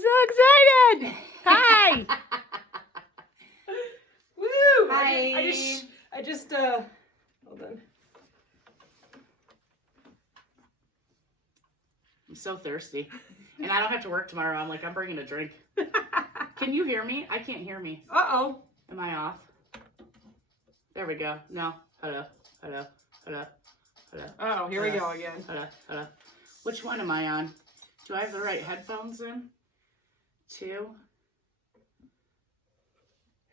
so excited! Hi! Woo! Hi. I just hold on. I'm so thirsty. And I don't have to work tomorrow. I'm like, I'm bringing a drink. Can you hear me? I can't hear me. Uh-oh. Am I off? There we go. No. Hello. Hello. Hello. Hello. Uh-oh, here we go again. Hello. Hello. Which one am I on? Do I have the right headphones in? 2.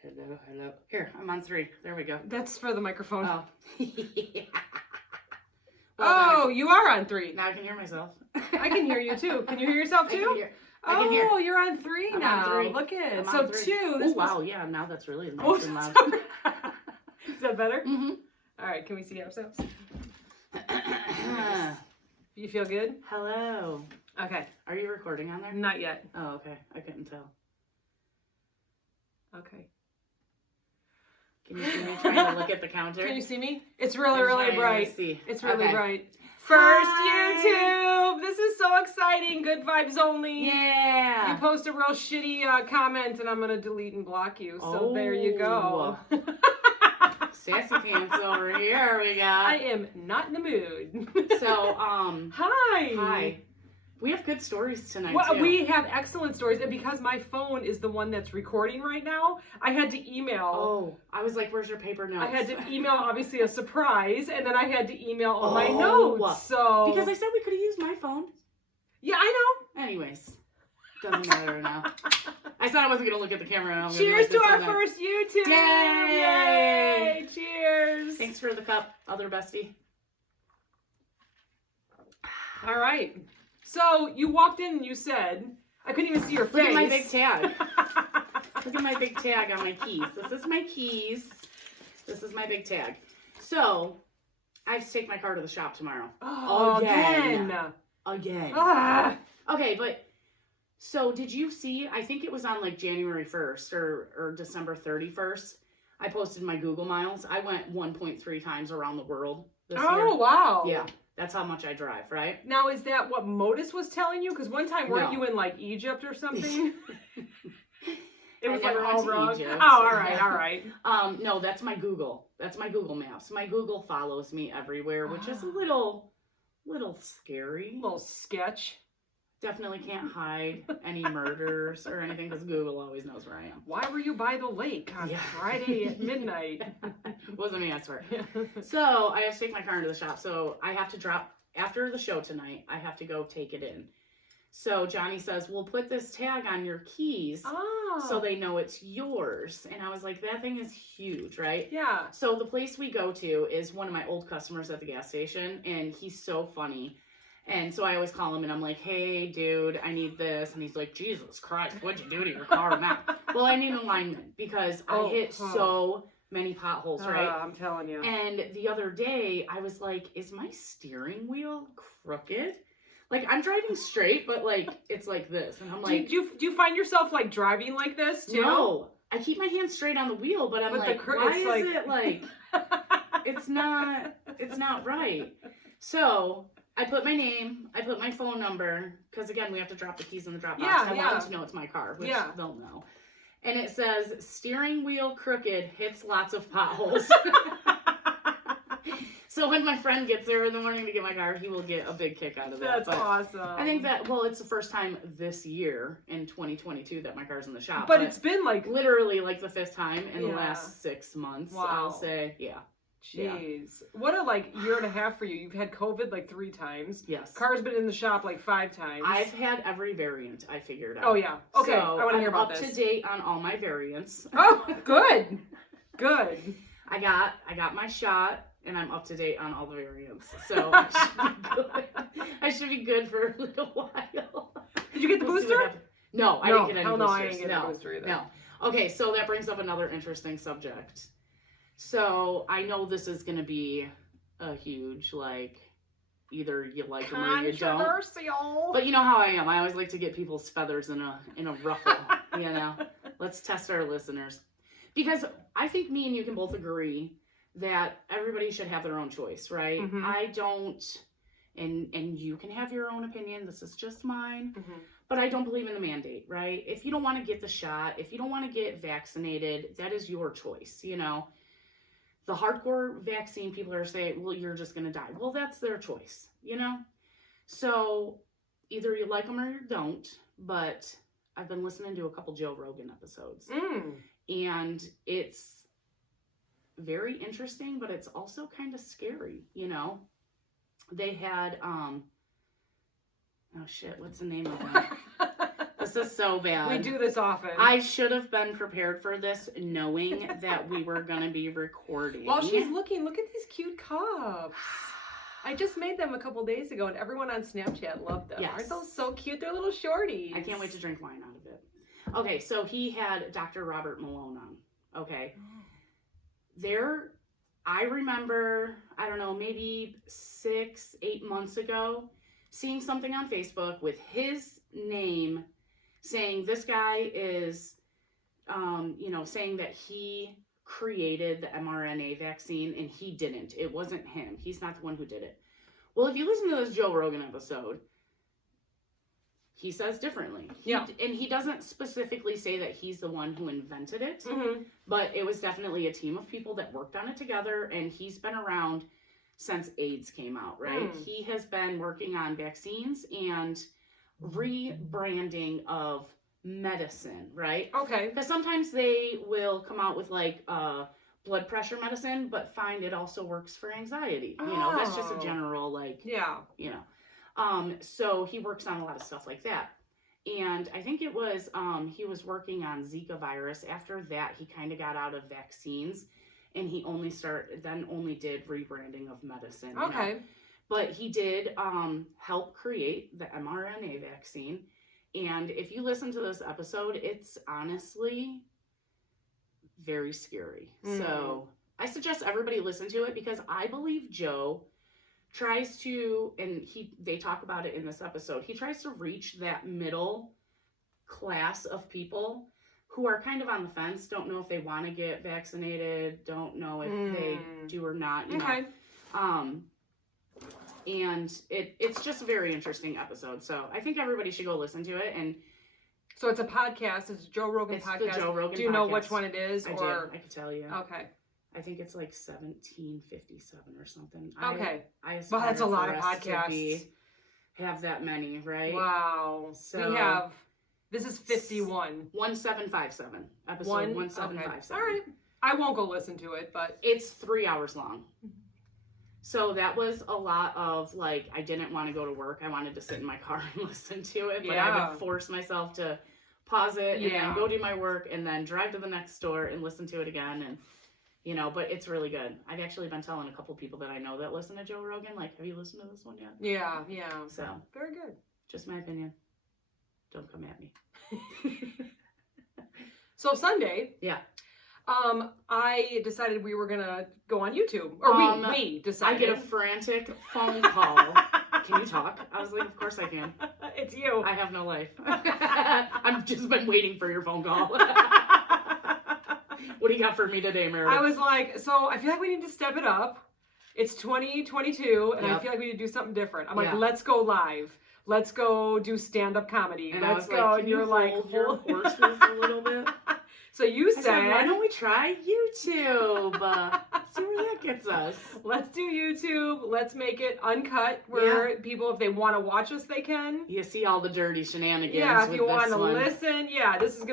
Hello. Hello. Here, I'm on 3. There we go. That's for the microphone. Oh. Yeah. Oh, you are on 3. Now I can hear myself. I can hear you too. Can you hear yourself too? I can hear. Oh, you're on 3 I'm now. on 3. Look at it. I'm So on 3. 2. Oh, wow. Yeah, now that's really nice Oh, and loud. Is that better? Mm-hmm. All right, can we see ourselves? You feel good? Hello. Okay. Are you recording on there? Not yet. Oh, okay. I couldn't tell. Okay. Can you see me trying to look at the counter? Can you see me? It's really bright. See. It's really Okay. bright. First Hi. YouTube. This is so exciting. Good vibes only. Yeah. You post a real shitty comment and I'm going to delete and block you. So there you go. Sassy pants over here we got. I am not in the mood. So, Hi. hi. We have good stories tonight, Well, too. we have excellent stories, and because my phone is the one that's recording right now, I had to email. Oh, I was like, where's your paper notes? I had to email, obviously, a surprise, and then I had to email all my notes. So Because I said we could have used my phone. yeah, I know. Anyways, doesn't matter now. I said I wasn't going to look at the camera. And Cheers to our first YouTube. Yay! Yay! Cheers. Thanks for the cup, other bestie. All right. So you walked in and you said, I couldn't even see your face. Look at my big tag. Look at my big tag on my keys. This is my keys. This is my big tag. So, I have to take my car to the shop tomorrow. Oh, again. Again. Ah. Okay, but, so did you see, I think it was on like January 1st or December 31st, I posted my Google miles. I went 1.3 times around the world this year. Oh, wow. Yeah. That's how much I drive, right? Now, is that what Modus was telling you? Because one time, weren't No. you in, like, Egypt or something? It was I never like went all to wrong. Egypt. Oh, all right, all right. No, that's my Google. That's my Google Maps. My Google follows me everywhere, which is a little scary. A little sketch. Definitely can't hide any murders or anything because Google always knows where I am. Why were you by the lake on Friday at midnight? Wasn't me, I swear. So I have to take my car into the shop. So I have to drop, after the show tonight, I have to go take it in. So Johnny says, we'll put this tag on your keys so they know it's yours. And I was like, that thing is huge, right? Yeah. So the place we go to is one of my old customers at the gas station, and he's so funny. And so I always call him, and I'm like, hey, dude, I need this. And he's like, Jesus Christ, what'd you do to your car now? Well, I need alignment because I hit so many potholes, right? I'm telling you. And the other day, I was like, is my steering wheel crooked? Like, I'm driving straight, but, like, it's like this. And I'm like... Do you find yourself, like, driving like this, too? No. I keep my hands straight on the wheel, but I'm like, why is it, like... it's not right. So... I put my name, I put my phone number, because again, we have to drop the keys in the drop box. I want them to know it's my car, which they'll know. And it says, steering wheel crooked, hits lots of potholes. So when my friend gets there in the morning to get my car, he will get a big kick out of that. That's awesome. I think that, well, it's the first time this year in 2022 that my car's in the shop. But it's been like... literally like the 5th time in the last 6 months, wow. I'll say, Jeez. What a year and a half for you. You've had COVID like 3 times. Yes. Car's been in the shop like 5 times. I've had every variant I figured out. Oh, yeah. Okay, so I want to hear about this. this. Up to date on all my variants. Oh, good. Good. I got my shot, and I'm up to date on all the variants. So I should be good. I should be good for a little while. Did you get the booster? No, I didn't get any boosters. No, I didn't get a booster either. No. Okay, so that brings up another interesting subject. So I know this is going to be a huge, either you like them or you don't. Controversial. But you know how I am. I always like to get people's feathers in a ruffle, you know. Let's test our listeners. Because I think me and you can both agree that everybody should have their own choice, right? Mm-hmm. I don't and you can have your own opinion. This is just mine. But I don't believe in the mandate, right? If you don't want to get the shot, if you don't want to get vaccinated, that is your choice, you know. The hardcore vaccine people are saying, well, you're just going to die. Well, that's their choice, you know. So either you like them or you don't. But I've been listening to a couple Joe Rogan episodes. And it's very interesting, but it's also kind of scary, you know. They had, oh shit, what's the name of it? This is so bad. We do this often. I should have been prepared for this, knowing that we were going to be recording. While she's looking, look at these cute cups. I just made them a couple days ago, and everyone on Snapchat loved them. Yes. Aren't those so cute? They're little shorties. I can't wait to drink wine out of it. Okay, so he had Dr. Robert Malone on. Okay. I remember, I don't know, maybe 6-8 months ago, seeing something on Facebook with his name saying this guy is, saying that he created the mRNA vaccine and he didn't. It wasn't him. He's not the one who did it. Well, if you listen to this Joe Rogan episode, he says differently. And he doesn't specifically say that he's the one who invented it, but it was definitely a team of people that worked on it together, and he's been around since AIDS came out, right? He has been working on vaccines and rebranding of medicine, right? Okay. Because sometimes they will come out with like blood pressure medicine, but find it also works for anxiety. You know, that's just a general so he works on a lot of stuff like that. And I think it was, he was working on Zika virus. After that, he kind of got out of vaccines, and he only did rebranding of medicine. Okay. You know? But he did help create the mRNA vaccine. And if you listen to this episode, it's honestly very scary. So I suggest everybody listen to it, because I believe Joe tries to, and they talk about it in this episode, he tries to reach that middle class of people who are kind of on the fence, don't know if they want to get vaccinated, don't know if they do or not, you know. And it's just a very interesting episode. So I think everybody should go listen to it. And so it's a podcast. It's a Joe Rogan podcast. It's the Joe Rogan podcast. Do you know which one it is? I do. I can tell you. Okay. I think it's like 1757 or something. Okay. Well, that's a lot of podcasts. Have that many, right? Wow. So this is 51. 1757. Episode 1757. Okay. All right. I won't go listen to it, but it's 3 hours long. So that was a lot of, like, I didn't want to go to work. I wanted to sit in my car and listen to it, but I would force myself to pause it and then go do my work and then drive to the next store and listen to it again. And, you know, but it's really good. I've actually been telling a couple people that I know that listen to Joe Rogan, like, have you listened to this one yet? Yeah. So, very good. Just my opinion. Don't come at me. So Sunday. Yeah. I decided we were gonna go on YouTube, or we decided. I get a frantic phone call. Can you talk? I was like, of course I can. It's you. I have no life. I've just been waiting for your phone call. What do you got for me today, Meredith? I was like, so I feel like we need to step it up. It's 2022, and I feel like we need to do something different. I'm like, let's go live. Let's go do stand-up comedy. And let's go. Like, and you're like, hold your horses a little bit. So you said, why don't we try YouTube? See where that gets us. Let's do YouTube. Let's make it uncut, where people, if they want to watch us, they can. You see all the dirty shenanigans. Yeah, if you want to listen, this is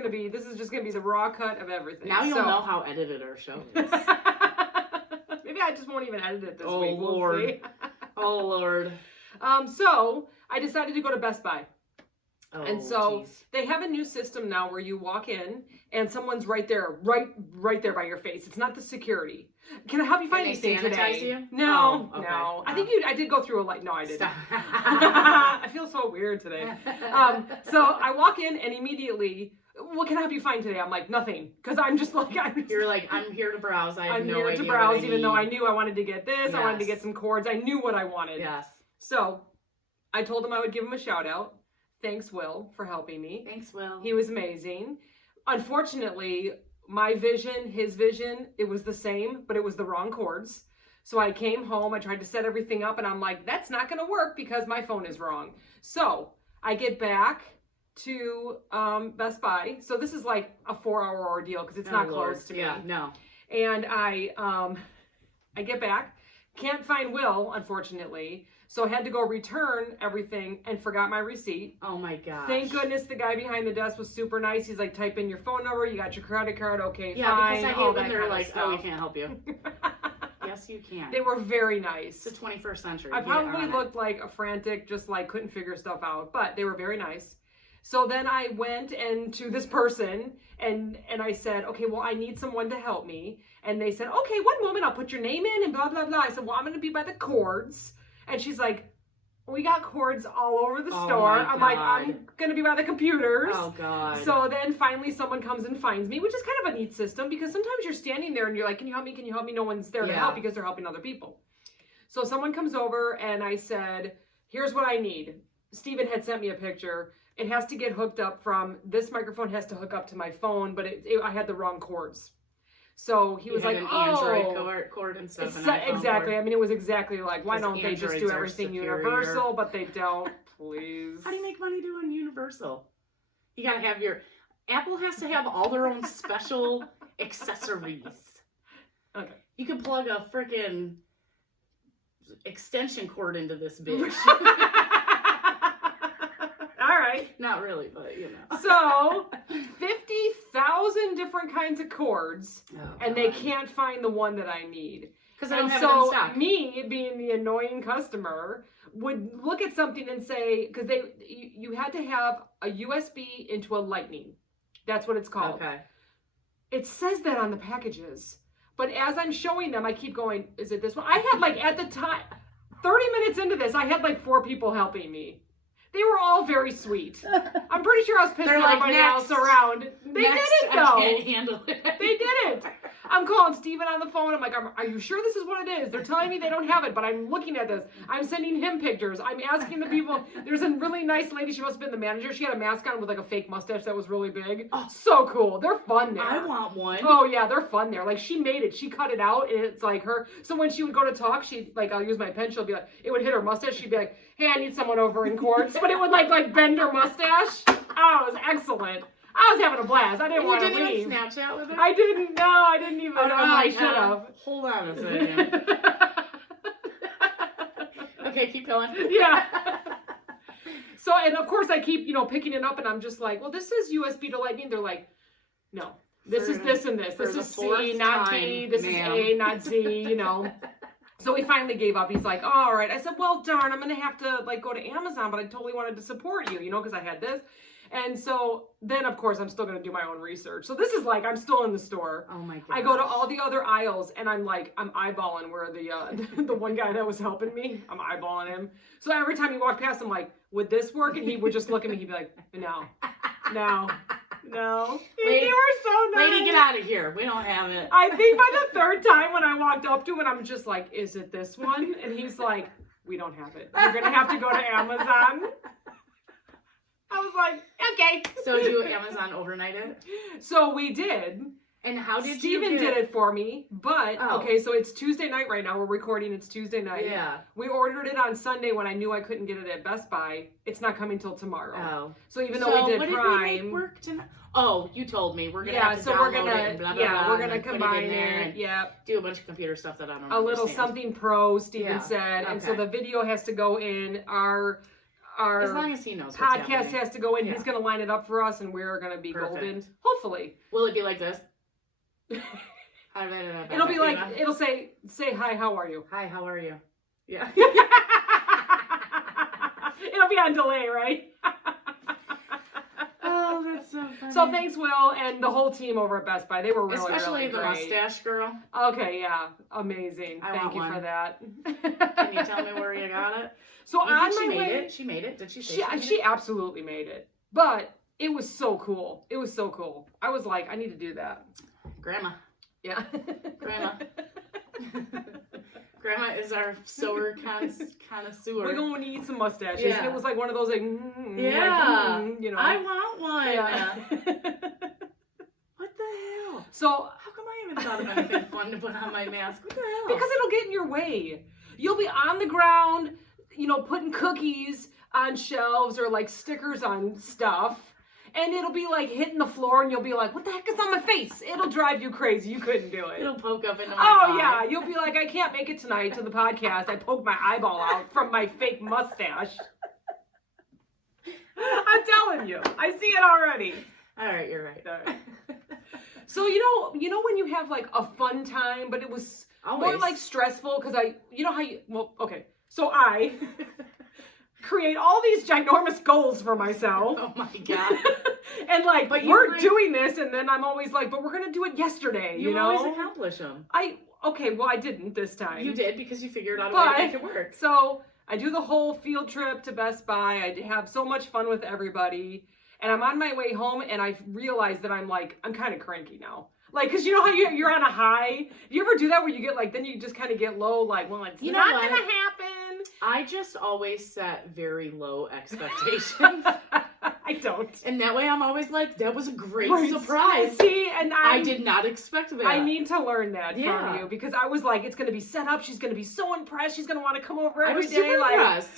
just gonna be the raw cut of everything. Now you'll know how edited our show is. Maybe I just won't even edit it this week. Oh Lord. Oh Lord. So I decided to go to Best Buy. Oh, and so they have a new system now where you walk in and someone's right there by your face. It's not the security. Can I help you find anything today? You? No, okay. no. I think I did go through no, I didn't. I feel so weird today. So I walk in and immediately, what can I help you find today? I'm like, nothing. Because I'm just like, you're like, I'm here to browse. I'm here to browse, even though I knew I wanted to get this. Yes. I wanted to get some cords. I knew what I wanted. Yes. So I told him I would give him a shout out. Thanks, Will, for helping me. Thanks, Will. He was amazing. Unfortunately, my vision, his vision, it was the same, but it was the wrong cords. So I came home, I tried to set everything up, and I'm like, that's not going to work because my phone is wrong. So I get back to Best Buy. So this is like a 4-hour ordeal because it's not close to me. Yeah, no. And I get back, can't find Will, unfortunately. So I had to go return everything and forgot my receipt. Oh my gosh. Thank goodness the guy behind the desk was super nice. He's like, type in your phone number, you got your credit card, okay, yeah, fine. Because I hate when they're like, oh, we can't help you. Yes, you can. They were very nice. It's the 21st century. I probably looked like a frantic, just like couldn't figure stuff out, but they were very nice. So then I went and to this person and I said, okay, well, I need someone to help me. And they said, okay, one moment, I'll put your name in and blah, blah, blah. I said, well, I'm going to be by the cords. And she's like, we got cords all over the store. I'm like, I'm going to be by the computers. Oh, God. So then finally someone comes and finds me, which is kind of a neat system because sometimes you're standing there and you're like, can you help me? Can you help me? No one's there to help because they're helping other people. So someone comes over and I said, here's what I need. Steven had sent me a picture. It has to get hooked up from, this microphone has to hook up to my phone, but I had the wrong cords. So he was like, an Android cord instead of an iPhone exactly. cord. I mean, it was exactly like, why don't they just do Androids everything superior. universal? But they don't, please. How do you make money doing universal? You gotta have Apple has to have all their own special accessories. Okay. You can plug a freaking extension cord into this bitch. All right. Not really, but you know. So, 50,000 different kinds of cords, and they can't find the one that I need. Because I don't have it in stock. Me, being the annoying customer, would look at something and say, because you had to have a USB into a Lightning. That's what it's called. Okay. It says that on the packages. But as I'm showing them, I keep going, is it this one? I had like, at the time, 30 minutes into this, I had like 4 people helping me. They were all very sweet. I'm pretty sure I was pissing everybody else around. They didn't, though. I can't handle it. They didn't. I'm calling Steven on the phone. I'm like, are you sure this is what it is? They're telling me they don't have it, but I'm looking at this. I'm sending him pictures. I'm asking the people. There's a really nice lady. She must have been the manager. She had a mask on with like a fake mustache that was really big. Oh, so cool. They're fun there. I want one. Oh, yeah, they're fun there. Like, she made it. She cut it out, and it's like her. So when she would go to talk, she'd, like, I'll use my pen. She'll be like, it would hit her mustache. She'd be like, hey, I need someone over in cords. But it would, like bend her mustache. Oh, it was excellent. I was having a blast. I didn't want to leave. You didn't even Snapchat with her? I didn't. No, I didn't even know. I should have. Hold on a second. Okay, keep going. Yeah. So, and of course I keep, picking it up and I'm just like, well, this is USB to Lightning. They're like, no, this is this and this. This is C, not D. This is A, not Z, So we finally gave up. He's like, oh, all right. I said, well, darn, I'm going to have to like go to Amazon, but I totally wanted to support you, because I had this. And so then, of course, I'm still going to do my own research. So this is like, I'm still in the store. Oh my God. I go to all the other aisles and I'm eyeballing where the one guy that was helping me, I'm eyeballing him. So every time he walked past, I'm like, would this work? And he would just look at me. He'd be like, no. They were so nice. Lady, get out of here. We don't have it. I think by the third time when I walked up to him, I'm just like, is it this one? And he's like, we don't have it. You're going to have to go to Amazon. I was like, okay. So you Amazon overnight it? So we did. And how did Steven did it for me, but, Oh. Okay, so it's Tuesday night right now. We're recording. It's Tuesday night. Yeah. We ordered it on Sunday when I knew I couldn't get it at Best Buy. It's not coming till tomorrow. Oh. So even though we did what Prime. Did we make work tonight? Oh, you told me. We're going to have to download it and blah, blah, blah. We're going to and combine put it in there it. Yeah. Do a bunch of computer stuff that I don't A little understand. something pro, Steven said. And so the video has to go in. Our as long as he knows podcast has to go in. Yeah. He's going to line it up for us, and we're going to be golden. Hopefully. Will it be like this? It'll be like, it'll say hi, how are you? Hi, how are you? Yeah. It'll be on delay, right? Oh, that's so funny. So thanks, Will, and the whole team over at Best Buy. They were really, especially really the great. mustache girl. Okay, yeah. Amazing. Thank you for that. Can you tell me where you got it? So on my way... She made it? Did she say she absolutely made it. But it was so cool. It was so cool. I was like, I need to do that. Grandma. Yeah. Grandma. Grandma is our sewer connoisseur. We're going to need some mustaches. Yeah. And it was like one of those like, I want one. Yeah. What the hell? So how come I haven't thought of anything fun to put on my mask. What the hell? Because it'll get in your way. You'll be on the ground, you know, putting cookies on shelves or like stickers on stuff. And it'll be like hitting the floor and you'll be like, what the heck is on my face? It'll drive you crazy. You couldn't do it. It'll poke up into my eye. yeah. You'll be like, I can't make it tonight to the podcast. I poked my eyeball out from my fake mustache. I'm telling you. I see it already. All right, you're right. All right. So, you know when you have like a fun time, but it was more like stressful because so I create all these ginormous goals for myself. Oh my God. And like, but we're doing this, and then I'm always like, but we're going to do it yesterday, you know? always accomplish them. I didn't this time. You did because you figured out a way to make it work. So I do the whole field trip to Best Buy. I have so much fun with everybody. And I'm on my way home, and I realize that I'm kind of cranky now. Like, because you know how you're on a high? Do you ever do that where you get like, then you just kind of get low, like, well, it's not going to happen. I just always set very low expectations. I don't. And that way I'm always like, that was a great surprise. See, and I did not expect that. I need to learn that from you because I was like, it's going to be set up. She's going to be so impressed. She's going to want to come over every day. Super impressed.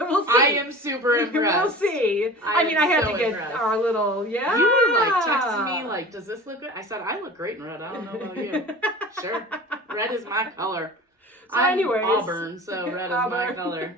We'll see. I am super impressed. We'll see. I mean, I had to get our little, You were like texting me like, does this look good? I said, I look great in red. I don't know about you. Sure. Red is my color. So I'm anyways, Auburn, so red is my color.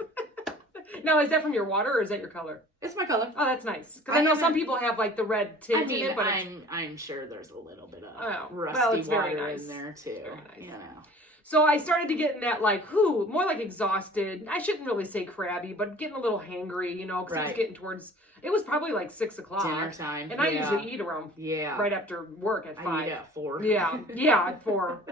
Now, is that from your water or is that your color? It's my color. Oh, that's nice. Because I know some people have like the red tint in it, but I'm sure there's a little bit of rusty water in there too. Very nice. You know. So I started to get in that like, more like exhausted. I shouldn't really say crabby, but getting a little hangry, you know, because I was getting towards. It was probably like 6 o'clock. Dinner time. And I usually eat around right after work at 5. I eat at 4. Yeah, at 4.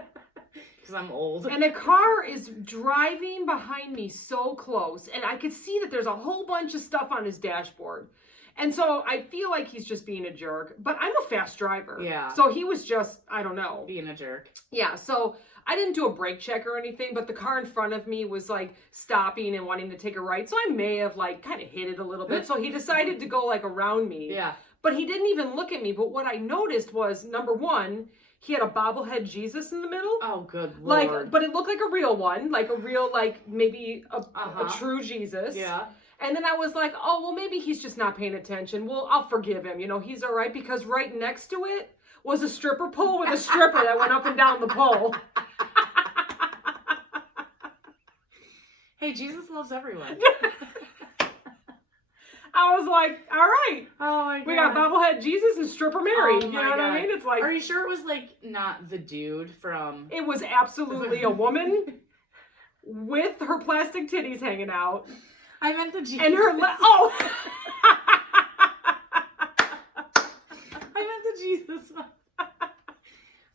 Because I'm old. And a car is driving behind me so close, and I could see that there's a whole bunch of stuff on his dashboard. And so I feel like he's just being a jerk, but I'm a fast driver. Yeah. So he was just, I don't know. Being a jerk. Yeah, so I didn't do a brake check or anything, but the car in front of me was like stopping and wanting to take a right. So I may have like kind of hit it a little bit. So he decided to go like around me. Yeah. But he didn't even look at me. But what I noticed was, number one, he had a bobblehead Jesus in the middle. Oh, good Lord. Like, but it looked like a real one, like a real, like maybe a true Jesus. Yeah. And then I was like, oh, well, maybe he's just not paying attention. Well, I'll forgive him. You know, he's all right, because right next to it was a stripper pole with a stripper that went up and down the pole. Hey, Jesus loves everyone. I was like, all right. Oh my God. We got bobblehead Jesus and stripper Mary. Oh you know what I mean? It's like. Are you sure it was like not the dude from. It was absolutely a woman with her plastic titties hanging out. I meant the Jesus. And her. I meant the Jesus one.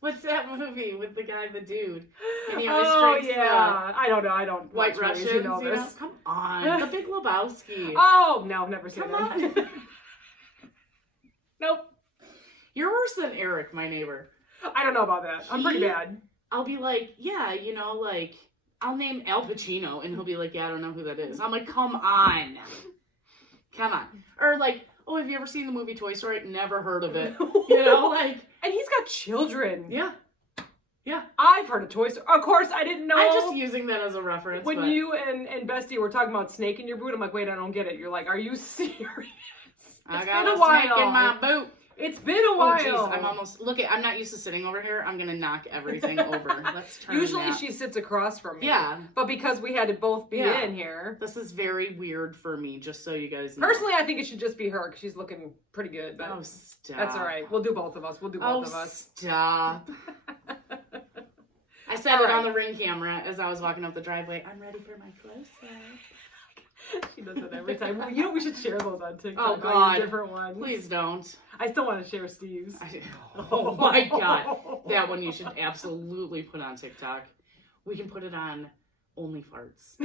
What's that movie with the guy, the dude? And he always drinks I don't know. I don't White watch Russians, movies, you know this. Come on. The Big Lebowski. Oh, no, never seen Come it. on. Nope. You're worse than Eric, my neighbor. I don't know about that. I'm pretty bad. I'll be like, yeah, you know, like, I'll name Al Pacino, and he'll be like, yeah, I don't know who that is. I'm like, come on. Come on. Or like, oh, have you ever seen the movie Toy Story? Never heard of it. You know, like. And he's got children. Yeah. Yeah. I've heard of Toy Story. Of course, I didn't know. I'm just using that as a reference. When you and Bestie were talking about snake in your boot, I'm like, wait, I don't get it. You're like, are you serious? I got a snake in my boot. It's been a while. Oh, jeez, I'm almost, I'm not used to sitting over here. I'm going to knock everything over. Let's turn Usually she sits across from me. Yeah. But because we had to both be in here. This is very weird for me, just so you guys know. Personally, I think it should just be her, because she's looking pretty good. But oh, stop. That's all right. We'll do both of us. Stop. I said it on the Ring camera as I was walking up the driveway. I'm ready for my close-up. She does it every time. Well, you know, we should share those on TikTok. Oh, God. Different ones. Please don't. I still want to share Steve's. Oh, my God. That one you should absolutely put on TikTok. We can put it on Only Farts.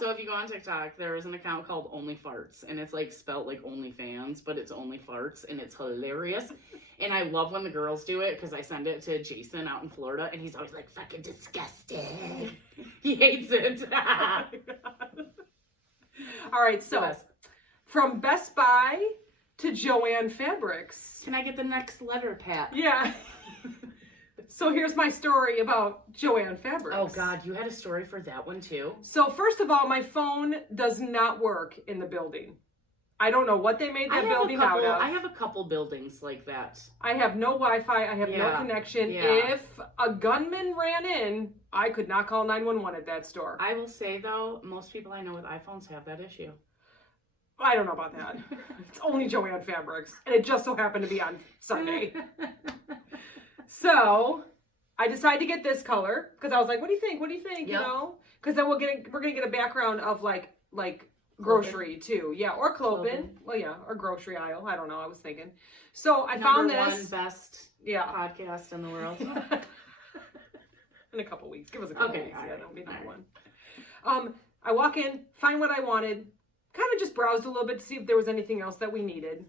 So if you go on TikTok, there is an account called Only Farts, and it's like spelt like OnlyFans, but it's Only Farts, and it's hilarious. And I love when the girls do it, because I send it to Jason out in Florida, and he's always like, fucking disgusting. He hates it. All right, so from Best Buy to Joanne Fabrics. Can I get the next letter, Pat? Yeah. So here's my story about Joanne Fabrics. Oh God, you had a story for that one too? So first of all, my phone does not work in the building. I don't know what they made that building out of. I have a couple buildings like that. I have no Wi-Fi. I have no connection. Yeah. If a gunman ran in, I could not call 911 at that store. I will say though, most people I know with iPhones have that issue. I don't know about that. It's only Joanne Fabrics, and it just so happened to be on Sunday. So I decided to get this color because I was like, "What do you think? What do you think?" You know, because then we're gonna get a background of like grocery too, yeah, or clothing. Well, yeah, or grocery aisle. I don't know. I was thinking. So I found this. Number one best podcast in the world. In a couple weeks, give us a couple weeks. Right, yeah, that'll be number one. I walk in, find what I wanted, kind of just browsed a little bit to see if there was anything else that we needed,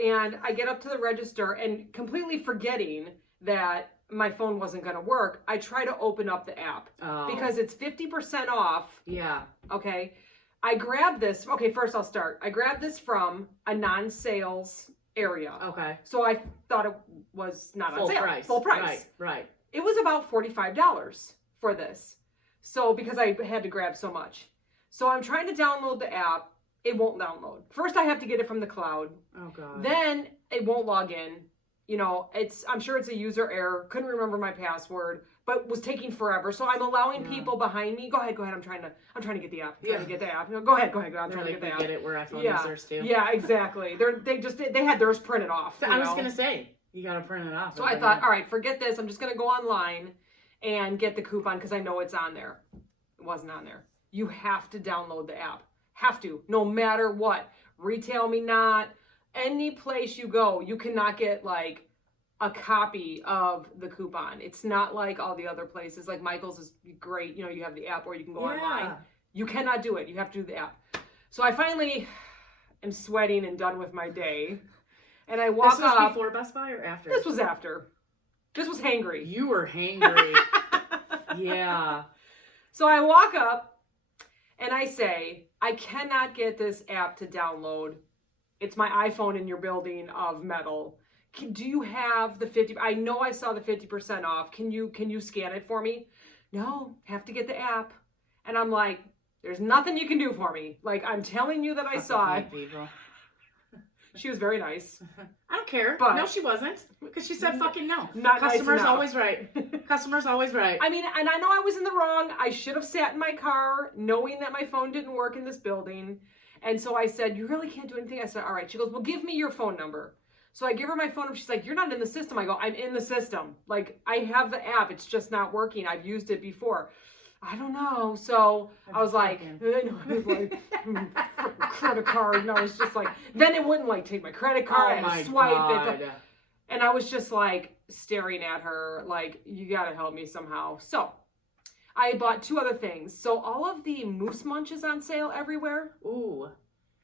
and I get up to the register and completely forgetting that my phone wasn't going to work, I try to open up the app because it's 50% off. Yeah. Okay. I grabbed this. Okay, first I'll start. I grabbed this from a non-sales area. Okay. So I thought it was not on sale. Full price. Right. It was about $45 for this. So because I had to grab so much. So I'm trying to download the app. It won't download. First I have to get it from the cloud. Oh God. Then it won't log in. You know, I'm sure it's a user error. Couldn't remember my password, but was taking forever. So I'm allowing people behind me. Go ahead. I'm trying to get the app. I'm trying to get the app. No, go ahead. I'm trying to get the app. Get it where iPhone users do. Yeah, exactly. They had theirs printed off. I was gonna say you gotta print it off. So I thought, all right, forget this. I'm just gonna go online and get the coupon because I know it's on there. It wasn't on there. You have to download the app. Have to, no matter what. Retail Me Not. Any place you go, you cannot get like a copy of the coupon. It's not like all the other places. Like Michael's is great. You know, you have the app where you can go online. You cannot do it. You have to do the app. So I finally am sweating and done with my day. And I walk up. This was before Best Buy or after? This was after. This was hangry. You were hangry. Yeah. So I walk up and I say, I cannot get this app to download. It's my iPhone in your building of metal. Do you have the 50? I know I saw the 50% off. Can you scan it for me? No, have to get the app. And I'm like, there's nothing you can do for me. Like, I'm telling you that I saw it. She was very nice. I don't care. But no, she wasn't. Because she said fucking no. Not Customer's nice always right. Customer's always right. I mean, and I know I was in the wrong. I should have sat in my car knowing that my phone didn't work in this building. And so I said, you really can't do anything? I said, all right. She goes, well, give me your phone number. So I give her my phone number. She's like, you're not in the system. I go, I'm in the system. Like, I have the app. It's just not working. I've used it before. I don't know. So I was like, credit card. And I was just like, then it wouldn't like take my credit card. I had to swipe it. And I was just like staring at her like, you got to help me somehow. So I bought two other things. So all of the Moose Munch is on sale everywhere. Ooh.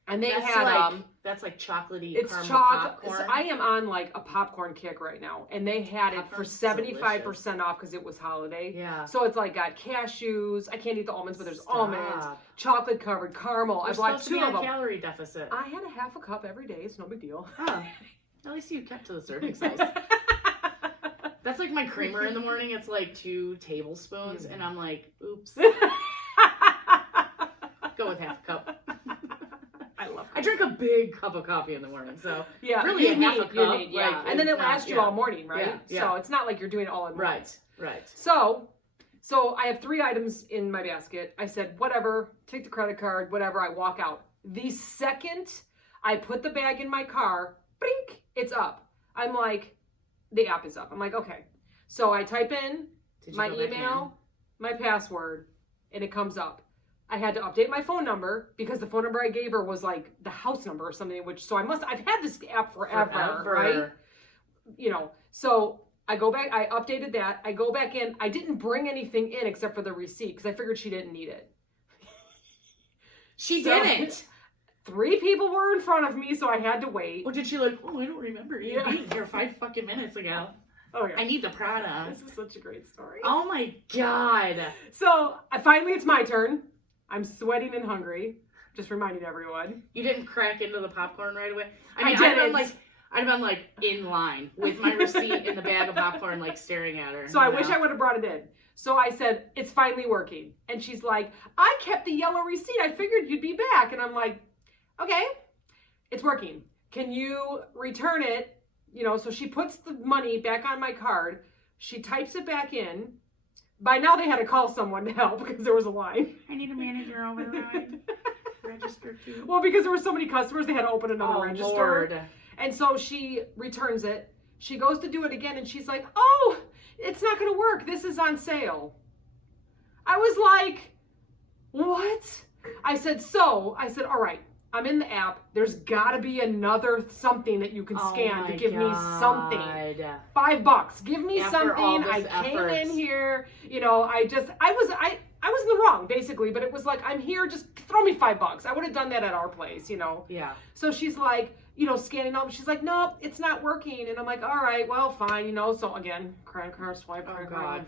And they that's had like, that's like chocolatey it's caramel popcorn. popcorn. So I am on like a popcorn kick right now, and they had it for 75% off because it was holiday. Yeah. So it's like got cashews. I can't eat the almonds, but there's almonds, chocolate covered caramel. I bought two of them. Calorie deficit. I had a half a cup every day. It's no big deal. Oh, at least you kept to the serving size. That's like my creamer in the morning. It's like 2 tablespoons, and I'm like, oops. Go with half a cup. I drink a big cup of coffee in the morning, so yeah, really half a cup. Yeah, and then it lasts you all morning, right? Yeah. So it's not like you're doing it all in one. Right. So I have 3 items in my basket. I said, whatever, take the credit card, whatever. I walk out. The second I put the bag in my car, blink, it's up. I'm like, the app is up. I'm like, okay. So I type in my email, my password, and it comes up. I had to update my phone number because the phone number I gave her was like the house number or something, I've had this app forever, right? You know, so I go back, I updated that, I go back in, I didn't bring anything in except for the receipt because I figured she didn't need it. She didn't. 3 people were in front of me, so I had to wait. Or did she like, I don't remember you being here 5 fucking minutes ago. Oh, yeah. I need the Prada. This is such a great story. Oh my God. So finally it's my turn. I'm sweating and hungry. Just reminding everyone. You didn't crack into the popcorn right away? I mean, didn't. I'd been like in line with my receipt in the bag of popcorn, like staring at her. So I wish I would have brought it in. So I said, it's finally working. And she's like, I kept the yellow receipt. I figured you'd be back. And I'm like, okay, it's working. Can you return it? You know, so she puts the money back on my card. She types it back in. By now they had to call someone to help because there was a line. I need a manager override. Register too. Well, because there were so many customers, they had to open another register. Lord. And so she returns it. She goes to do it again and she's like, oh, it's not going to work. This is on sale. I was like, what? I said, all right, I'm in the app. There's got to be another something that you can scan to give me something. $5. Give me something. I came in here. You know, I was in the wrong, basically, but it was like, I'm here, just throw me $5. I would have done that at our place, you know? Yeah. So she's like, you know, scanning all, she's like, nope, it's not working. And I'm like, all right, well, fine, you know? So again, credit card swipe, credit card.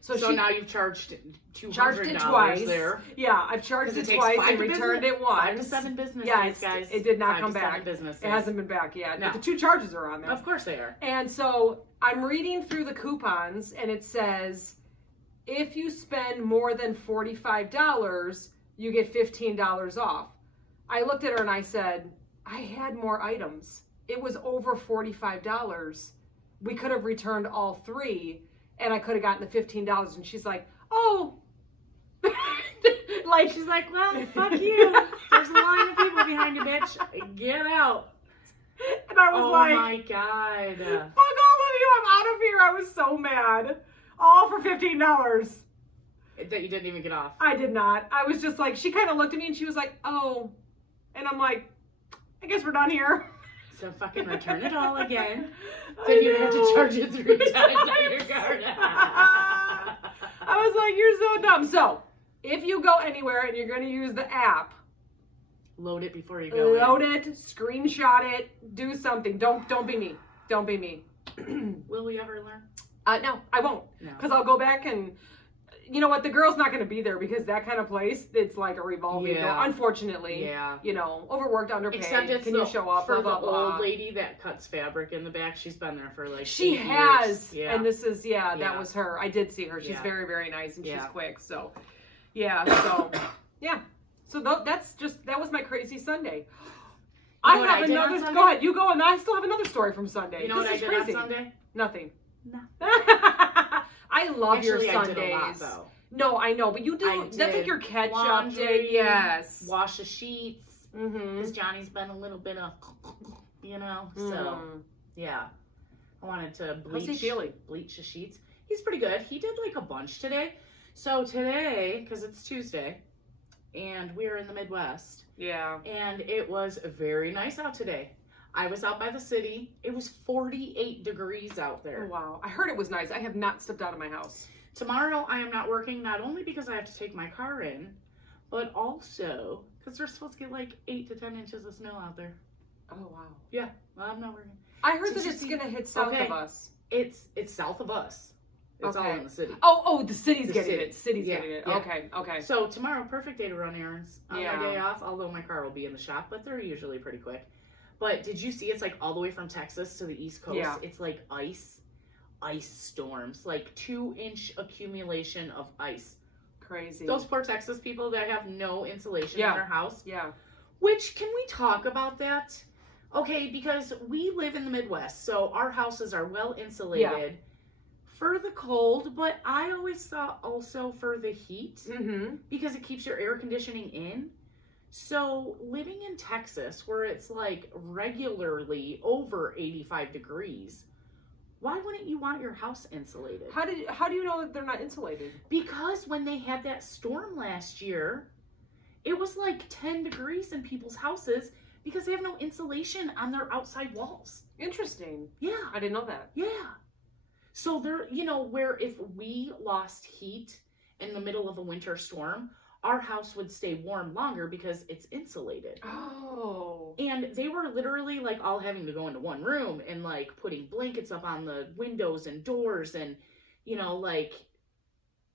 So now you've charged $200 charged it twice. There. Yeah, I've charged it twice and returned it once. 5 to 7 business days, guys. It did not come 5 to back. 7 business days. It hasn't been back yet. No. But the 2 charges are on there. Of course they are. And so I'm reading through the coupons and it says, if you spend more than $45, you get $15 off. I looked at her and I said, I had more items. It was over $45. We could have returned all 3 and I could have gotten the $15. And she's like, oh. Like, she's like, well, fuck you. There's a line of people behind you, bitch. Get out. And I was like, oh my God. Fuck all of you. I'm out of here. I was so mad. All for $15. That you didn't even get off. I did not. I was just like, she kind of looked at me and she was like, oh. And I'm like, I guess we're done here. So fucking return it all again. Then you'd have to charge it 3 times on your card. I was like, you're so dumb. So, if you go anywhere and you're going to use the app, load it before you go. Load it, screenshot it, do something. Don't be me. Don't be me. Will we ever learn? No, I won't. No. Because I'll go back and, you know what, the girl's not going to be there because that kind of place, it's like a revolving door. Unfortunately. Yeah. You know, overworked, underpaid. Except it's Can you show up? For blah, blah, the blah. old lady that cuts fabric in the back. She's been there for like She 8 has. years. Yeah. And this is, that was her. I did see her. She's very, very nice and she's quick. So, so, yeah. So that was my crazy Sunday. You know I have another. Go ahead, you go, and I still have another story from Sunday. You know what I did on Sunday? Nothing. No. I love your Sundays. I did a lot, though. No, I know, but you do. That's like your catch-up day. Yes. Wash the sheets. Because Johnny's been a little bit of, you know. So, yeah. I wanted to bleach. How's he feeling? Bleach the sheets. He's pretty good. He did like a bunch today. So today, because it's Tuesday, and we're in the Midwest. Yeah. And it was very nice out today. I was out by the city. It was 48 degrees out there. Oh, wow. I heard it was nice. I have not stepped out of my house. Tomorrow, I am not working, not only because I have to take my car in, but also because we're supposed to get like 8 to 10 inches of snow out there. Oh, wow. Yeah. Well, I'm not working. I heard that it's going to hit south of us. It's south of us. It's all in the city. Oh, the city's getting it. City's getting it. Yeah. Okay. So tomorrow, perfect day to run errands. On my day off, although my car will be in the shop, but they're usually pretty quick. But did you see it's like all the way from Texas to the East Coast? Yeah. It's like ice storms, like 2-inch accumulation of ice. Crazy. Those poor Texas people that have no insulation in their house. Yeah. Which, can we talk about that? Okay, because we live in the Midwest, so our houses are well insulated for the cold, but I always thought also for the heat, because it keeps your air conditioning in. So living in Texas, where it's like regularly over 85 degrees, why wouldn't you want your house insulated? How do you know that they're not insulated? Because when they had that storm last year, it was like 10 degrees in people's houses because they have no insulation on their outside walls. Interesting. Yeah. I didn't know that. Yeah. So there, where if we lost heat in the middle of a winter storm, our house would stay warm longer because it's insulated. Oh. And they were literally like all having to go into one room and like putting blankets up on the windows and doors and, like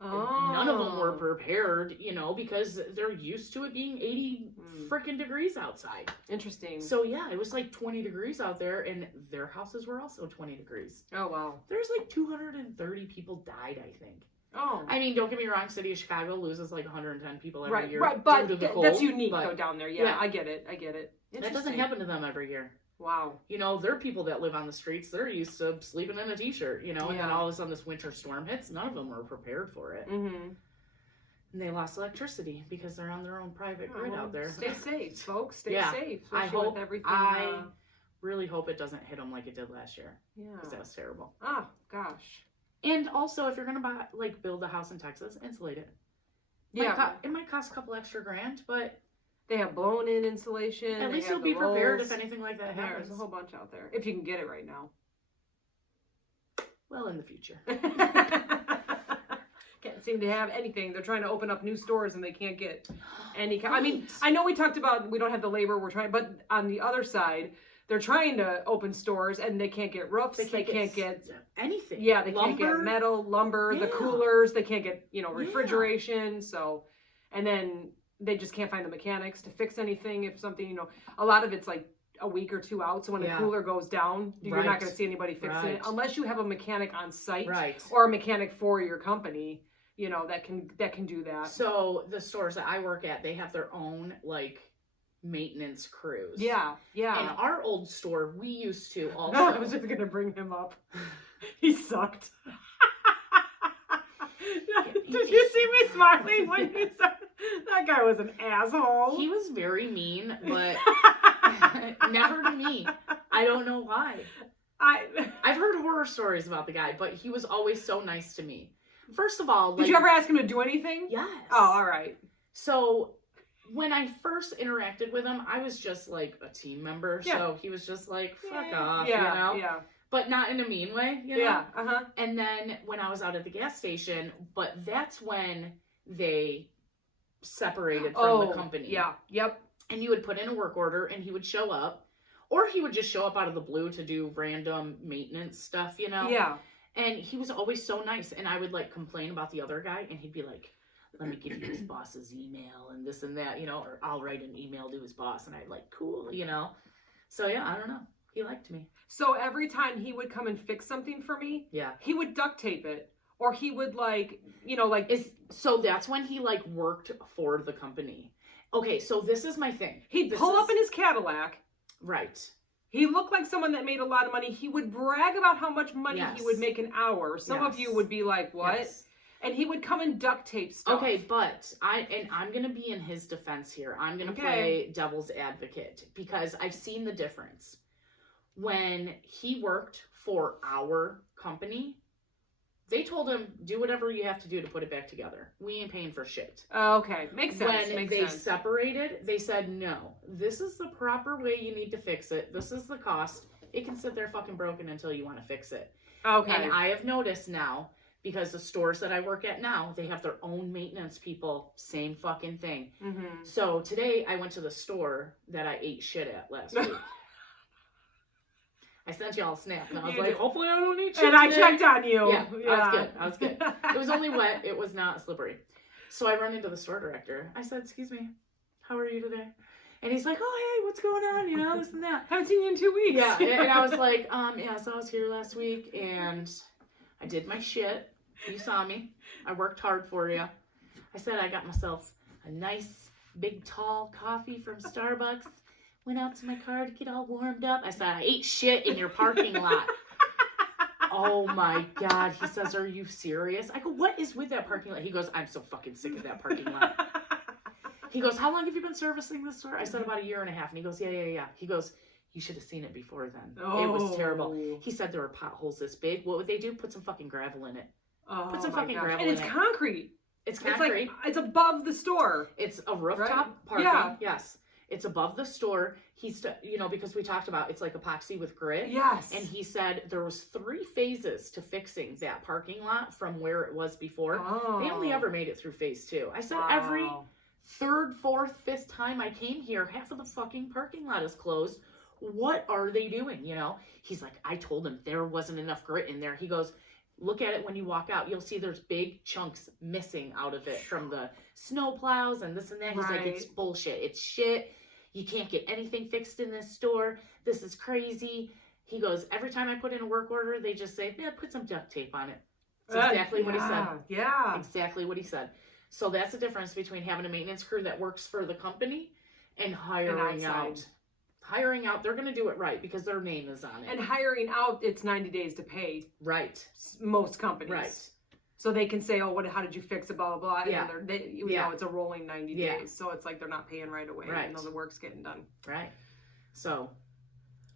None of them were prepared, you know, because they're used to it being 80 freaking degrees outside. Interesting. So yeah, it was like 20 degrees out there, and their houses were also 20 degrees. Oh, wow. There's like 230 people died, I think. Oh. I mean, don't get me wrong, city of Chicago loses like 110 people every year. Right, but due to the cold, that's unique though down there. Yeah, I get it. That doesn't happen to them every year. Wow. You know, there are people that live on the streets, they're used to sleeping in a t-shirt, you know, and then all of a sudden this winter storm hits, none of them were prepared for it. Mm-hmm. And they lost electricity because they're on their own private grid out there. Stay safe, folks. Stay safe. I really hope it doesn't hit them like it did last year. Yeah. Because that was terrible. Oh, gosh. And also, if you're going to build a house in Texas, insulate it. It might cost a couple extra grand, but they have blown-in insulation. At least you'll be prepared if anything like that happens. There's a whole bunch out there, if you can get it right now. Well, in the future. Can't seem to have anything. They're trying to open up new stores and they can't get any. I mean, I know we talked about we don't have the labor. But on the other side, they're trying to open stores and they can't get roofs. They can't get anything. Yeah, they can't get metal, lumber, the coolers. They can't get refrigeration. So, and then they just can't find the mechanics to fix anything. If something, a lot of it's like a week or two out. So when the cooler goes down, you're not going to see anybody fixing it unless you have a mechanic on site or a mechanic for your company. That can do that. So the stores that I work at, they have their own maintenance crews. Yeah. In our old store, we used to also. I was just gonna bring him up. He sucked. Did you see me smiling when you said that guy was an asshole? He was very mean, but never to me. I don't know why. I've heard horror stories about the guy, but he was always so nice to me. First of all, did you ever ask him to do anything? Yes. Oh, all right. So when I first interacted with him, I was just like a team member. Yeah. So he was just like, fuck off, Yeah. But not in a mean way, Yeah. And then when I was out at the gas station, but that's when they separated from the company. Yeah. Yep. And you would put in a work order and he would show up. Or he would just show up out of the blue to do random maintenance stuff, Yeah. And he was always so nice. And I would complain about the other guy. And he'd be like, let me give you his boss's email and this and that, or I'll write an email to his boss. And I'd cool, So yeah, I don't know. He liked me. So every time he would come and fix something for me, he would duct tape it. Or he would so that's when he worked for the company. Okay, so this is my thing. He'd pull up in his Cadillac. Right. He looked like someone that made a lot of money. He would brag about how much money he would make an hour. Some of you would be like, what? Yes. And he would come and duct tape stuff. Okay, but I'm going to be in his defense here. I'm going to play devil's advocate because I've seen the difference. When he worked for our company, they told him, do whatever you have to do to put it back together. We ain't paying for shit. Oh, okay. Makes sense. When they separated, they said, no, this is the proper way you need to fix it. This is the cost. It can sit there fucking broken until you want to fix it. Okay. And I have noticed now, because the stores that I work at now, they have their own maintenance people. Same fucking thing. Mm-hmm. So today I went to the store that I ate shit at last week. I sent y'all a snap, and I was like, hopefully I don't need shit And today. I checked on you. Yeah, I was good. It was only wet. It was not slippery. So I run into the store director. I said, excuse me, how are you today? And he's like, oh, hey, what's going on? This and that. Haven't seen you in 2 weeks. Yeah, and I was like, so I was here last week, and I did my shit. You saw me. I worked hard for you. I said I got myself a nice, big, tall coffee from Starbucks. Went out to my car to get all warmed up. I said, I ate shit in your parking lot. Oh my God. He says, are you serious? I go, what is with that parking lot? He goes, I'm so fucking sick of that parking lot. He goes, how long have you been servicing this store? I said, about 1.5 years. And he goes, yeah. He goes, you should have seen it before then. Oh. It was terrible. He said there were potholes this big. What would they do? Put some fucking gravel in it. Put some fucking gravel in it. And it's concrete. It's concrete. It's above the store. It's a rooftop parking. Yeah. Yes. It's above the store. Because we talked about it's like epoxy with grit. Yes. And he said there was 3 phases to fixing that parking lot from where it was before. Oh. They only ever made it through phase 2. I said every 3rd, 4th, 5th time I came here, half of the fucking parking lot is closed. What are they doing? He's like, I told him there wasn't enough grit in there. He goes, look at it when you walk out. You'll see there's big chunks missing out of it from the snow plows and this and that. He's like, it's bullshit. It's shit. You can't get anything fixed in this store. This is crazy. He goes, every time I put in a work order, they just say, yeah, put some duct tape on it. That's exactly what he said. Yeah. Exactly what he said. So that's the difference between having a maintenance crew that works for the company and hiring out. Hiring out, they're going to do it right because their name is on it. And hiring out, it's 90 days to pay. Right. Most companies. Right. So they can say, oh, how did you fix it, blah, blah, blah. Yeah. And you know, it's a rolling 90 days. So it's like they're not paying right away. Right. Even though the work's getting done. Right. So,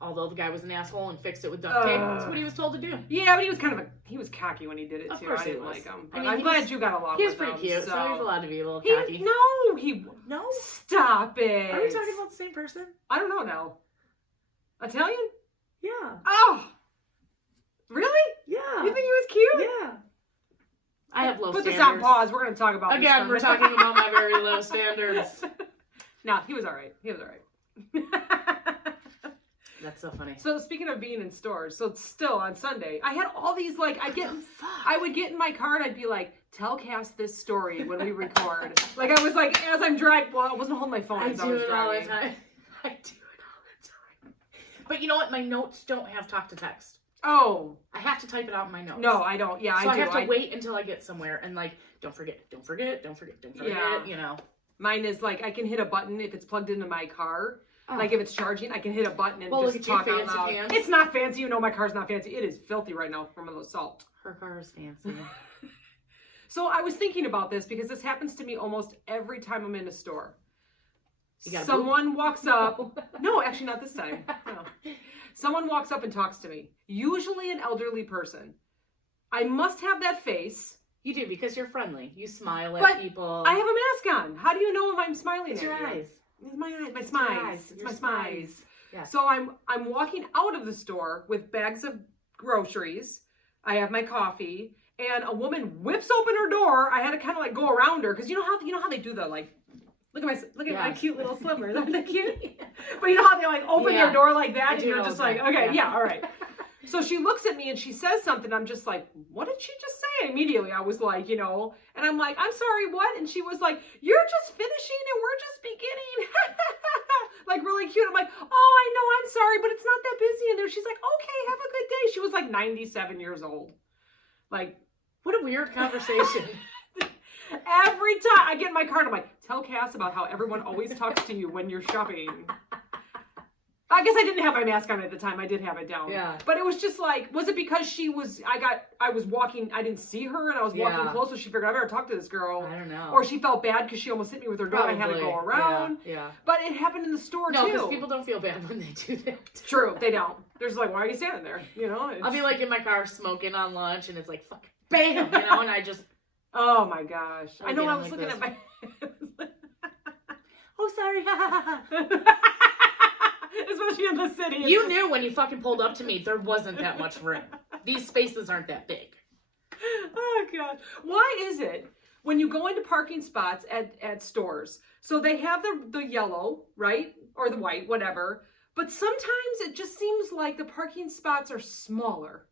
although the guy was an asshole and fixed it with duct tape, that's what he was told to do. Yeah, but he was he was cocky when he did it, too. Of course I didn't like him. But I'm glad you got along with him. He was pretty cute, so he's allowed to be a little cocky. No. Stop it. Are we talking about the same person? I don't know now. Italian? Yeah. Oh. Really? Yeah. You think he was cute? Yeah. I have low standards. Put this on pause. We're going to talk about this. Again, we're talking about my very low standards. No, he was all right. That's so funny. So speaking of being in stores, so still on Sunday, I had all these I would get in my car and I'd be like, tell Cass this story when we record. Like I was like, as I'm driving, well, I wasn't holding my phone as I was driving. I do it all the time. But you know what? My notes don't have talk to text. Oh. I have to type it out in my notes. No, I don't. Yeah, so I have to wait until I get somewhere and like, don't forget, yeah. You know. Mine is like, I can hit a button if it's plugged into my car. Oh. Like if it's charging, I can hit a button and just talk out loud. Hands. It's not fancy. You know my car's not fancy. It is filthy right now from the salt. Her car is fancy. So I was thinking about this because this happens to me almost every time I'm in a store. Someone walks up. No, actually not this time. No. Someone walks up and talks to me. Usually an elderly person. I must have that face. You do because you're friendly. You smile at people. I have a mask on. How do you know if I'm smiling at you? It's your eyes. It's my eyes. My smiles. It's my smiles. Yeah. So I'm walking out of the store with bags of groceries. I have my coffee, and a woman whips open her door. I had to kind of like go around her because you know how they do the like. Look at my cute little slimmers. Aren't they cute? But you know how they like open their door like that, and you're just like, okay, yeah, all right. So she looks at me and she says something. I'm just like, what did she just say? Immediately I was like, and I'm like, I'm sorry, what? And she was like, you're just finishing and we're just beginning. Like really cute. I'm like, oh, I know, I'm sorry, but it's not that busy in there. She's like, okay, have a good day. She was like 97 years old. Like, what a weird conversation. Every time I get in my car and I'm like, tell Cass about how everyone always talks to you when you're shopping. I guess I didn't have my mask on at the time. I did have it down. Yeah. But it was just like, was it because I was walking, I didn't see her and I was walking close, so she figured I better talk to this girl. I don't know. Or she felt bad because she almost hit me with her door and I had to go around. Yeah. But it happened in the store too. No, because people don't feel bad when they do that. True, they don't. They're just like, why are you standing there? I'll be like in my car smoking on lunch and it's like, fuck, bam, and I just. Oh my gosh. I know I was looking at my. Oh, sorry. Especially in the city. You knew when you fucking pulled up to me, there wasn't that much room. These spaces aren't that big. Oh, God. Why is it when you go into parking spots at stores, so they have the yellow, right? Or the white, whatever. But sometimes it just seems like the parking spots are smaller.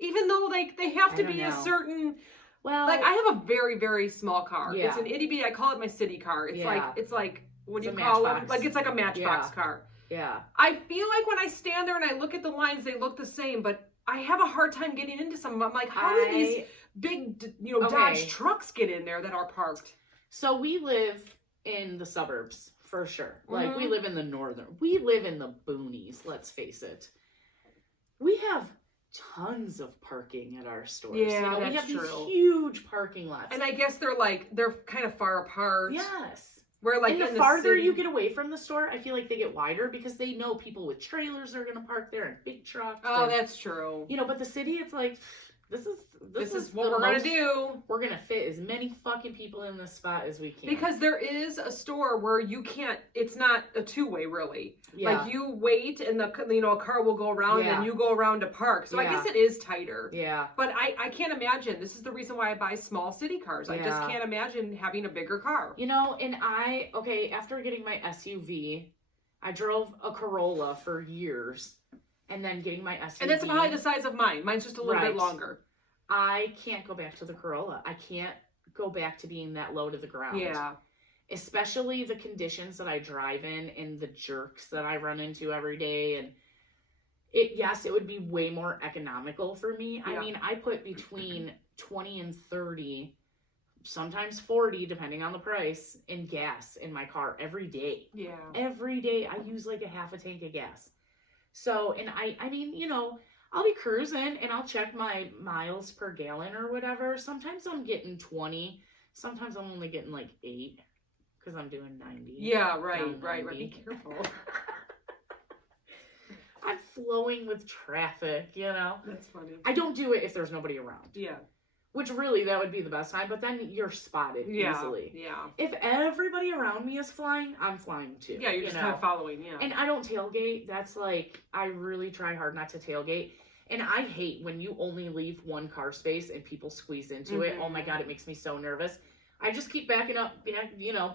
Even though they have to be a certain... Well, like I have a very, very small car. Yeah. It's an itty bitty. I call it my city car. It's like what do you call matchbox. it? Like it's like a matchbox car. Yeah. I feel like when I stand there and I look at the lines, they look the same, but I have a hard time getting into some of them. I'm like, how do these big, Dodge trucks get in there that are parked? So we live in the suburbs for sure. Like we live in the we live in the boonies. Let's face it. We have tons of parking at our stores. Yeah, we have true. These huge parking lots. And I guess they're kind of far apart. Yes. Where like and the farther you get away from the store, I feel like they get wider because they know people with trailers are going to park there and big trucks. Oh, that's true. But the city, it's like, this is what we're going to do. We're going to fit as many fucking people in this spot as we can. Because there is a store where you can't, it's not a two-way really. Yeah. Like you wait and a car will go around and you go around to park. So I guess it is tighter. Yeah. But I can't imagine. This is the reason why I buy small city cars. I just can't imagine having a bigger car. And after getting my SUV, I drove a Corolla for years. And then getting my SUV. And it's about the size of mine. Mine's just a little bit longer. I can't go back to the Corolla. I can't go back to being that low to the ground. Yeah. Especially the conditions that I drive in and the jerks that I run into every day. And it would be way more economical for me. Yeah. I mean, I put between 20 and 30, sometimes 40, depending on the price, in gas in my car every day. Yeah. Every day I use like a half a tank of gas. So, and I mean, you know, I'll be cruising and I'll check my miles per gallon or whatever. Sometimes I'm getting 20. Sometimes I'm only getting like 8 because I'm doing 90. Yeah, right. Be careful. I'm flowing with traffic, you know? That's funny. I don't do it if there's nobody around. Yeah. Which really, that would be the best time, but then you're spotted easily. Yeah. If everybody around me is flying, I'm flying too. Yeah, you're just kind of following, yeah. And I don't tailgate. That's like, I really try hard not to tailgate. And I hate when you only leave one car space and people squeeze into it. Oh my God, it makes me so nervous. I just keep backing up, you know.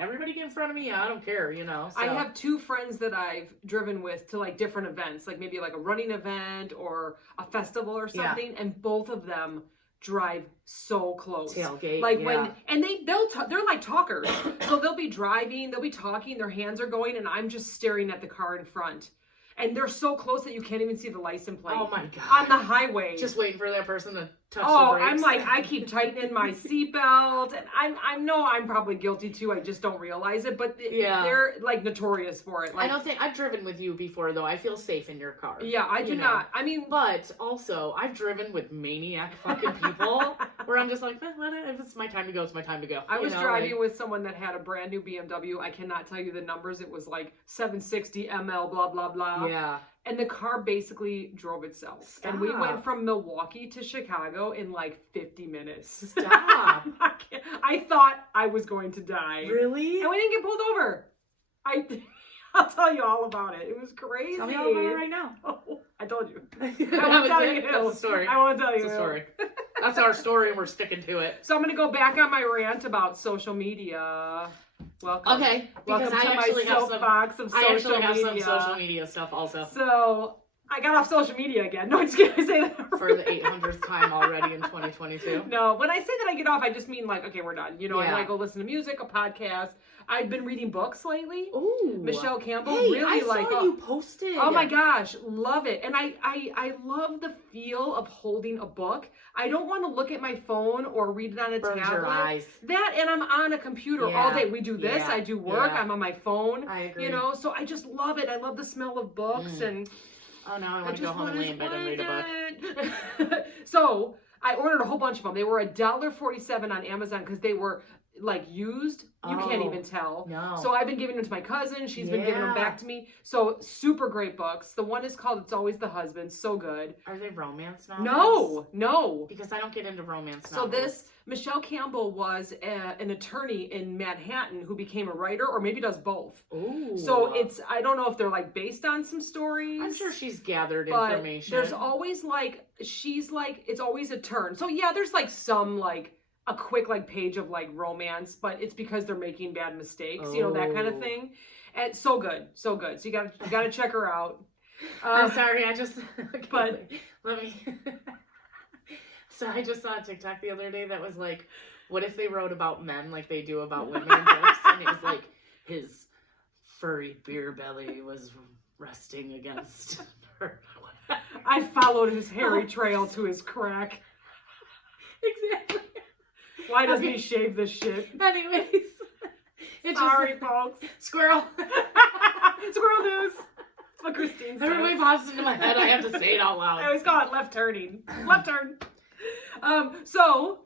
Everybody get in front of me. I don't care, you know. So. I have 2 friends that I've driven with to like different events, like maybe like a running event or a festival or something, and both of them drive so close. Tailgate. Like when, and they're like talkers. So they'll be driving, they'll be talking, their hands are going, and I'm just staring at the car in front. And they're so close that you can't even see the license plate. Oh my God. On the highway. Just waiting for that person to touch the brakes. I'm like, I keep tightening my seatbelt, and I know I'm probably guilty too. I just don't realize it, but they're like notorious for it. Like, I've driven with you before though. I feel safe in your car. Yeah, I do not. I mean, but also I've driven with maniac fucking people where I'm just like, if it's my time to go, it's my time to go. I was driving with someone that had a brand new BMW. I cannot tell you the numbers. It was like 760 ml, blah blah blah. Yeah. And the car basically drove itself. Stop. And we went from Milwaukee to Chicago in like 50 minutes. Stop. I thought I was going to die. Really? And we didn't get pulled over. I'll tell you all about it. It was crazy. Tell me all about it right now. Oh, I told you. I won't tell you. That's the story. I won't tell you. That's the story. That's our story and we're sticking to it. So I'm going to go back on my rant about social media. Welcome. Okay. Welcome to my soapbox of social media. I actually have some social media stuff also. So I got off social media again. No, I'm just kidding. I say that for the 800th time already in 2022. No, when I say that I get off, I just mean like, okay, we're done. You know, yeah. I go listen to music, a podcast. I've been reading books lately. Ooh. Michelle Campbell, really I saw you posted. Oh my gosh, love it. And I love the feel of holding a book. I don't want to look at my phone or read it on a Burns tablet. Your eyes. That, and I'm on a computer all day. We do this, I do work, I'm on my phone. I agree. You know, so I just love it. I love the smell of books and oh, now I want to go home and lay in bed and read a book. So I ordered a whole bunch of them. They were $1.47 on Amazon because they were like used. You can't even tell. No. So I've been giving them to my cousin. She's been giving them back to me. So super great books. The one is called It's Always the Husband. So good. Are they romance novels? No. Because I don't get into romance novels. So this, Michelle Campbell was an attorney in Manhattan who became a writer or maybe does both. Ooh. So it's, I don't know if they're like based on some stories. I'm sure she's gathered information. There's always like, she's like, it's always a turn. So yeah, there's like some like, a quick like page of like romance, but it's because they're making bad mistakes, you know, that kind of thing. And so good. So you gotta check her out. I'm sorry, but let me. So I just saw a TikTok the other day that was like, what if they wrote about men like they do about women in books, and it was like his furry beer belly was resting against her. I followed his hairy trail to his crack. Exactly. Why doesn't he shave this shit? Anyways. Sorry, folks. Squirrel. Squirrel news. That's what Christine says. Everybody pops into my head. I have to say it out loud. I always call it left turning. Left turn. So,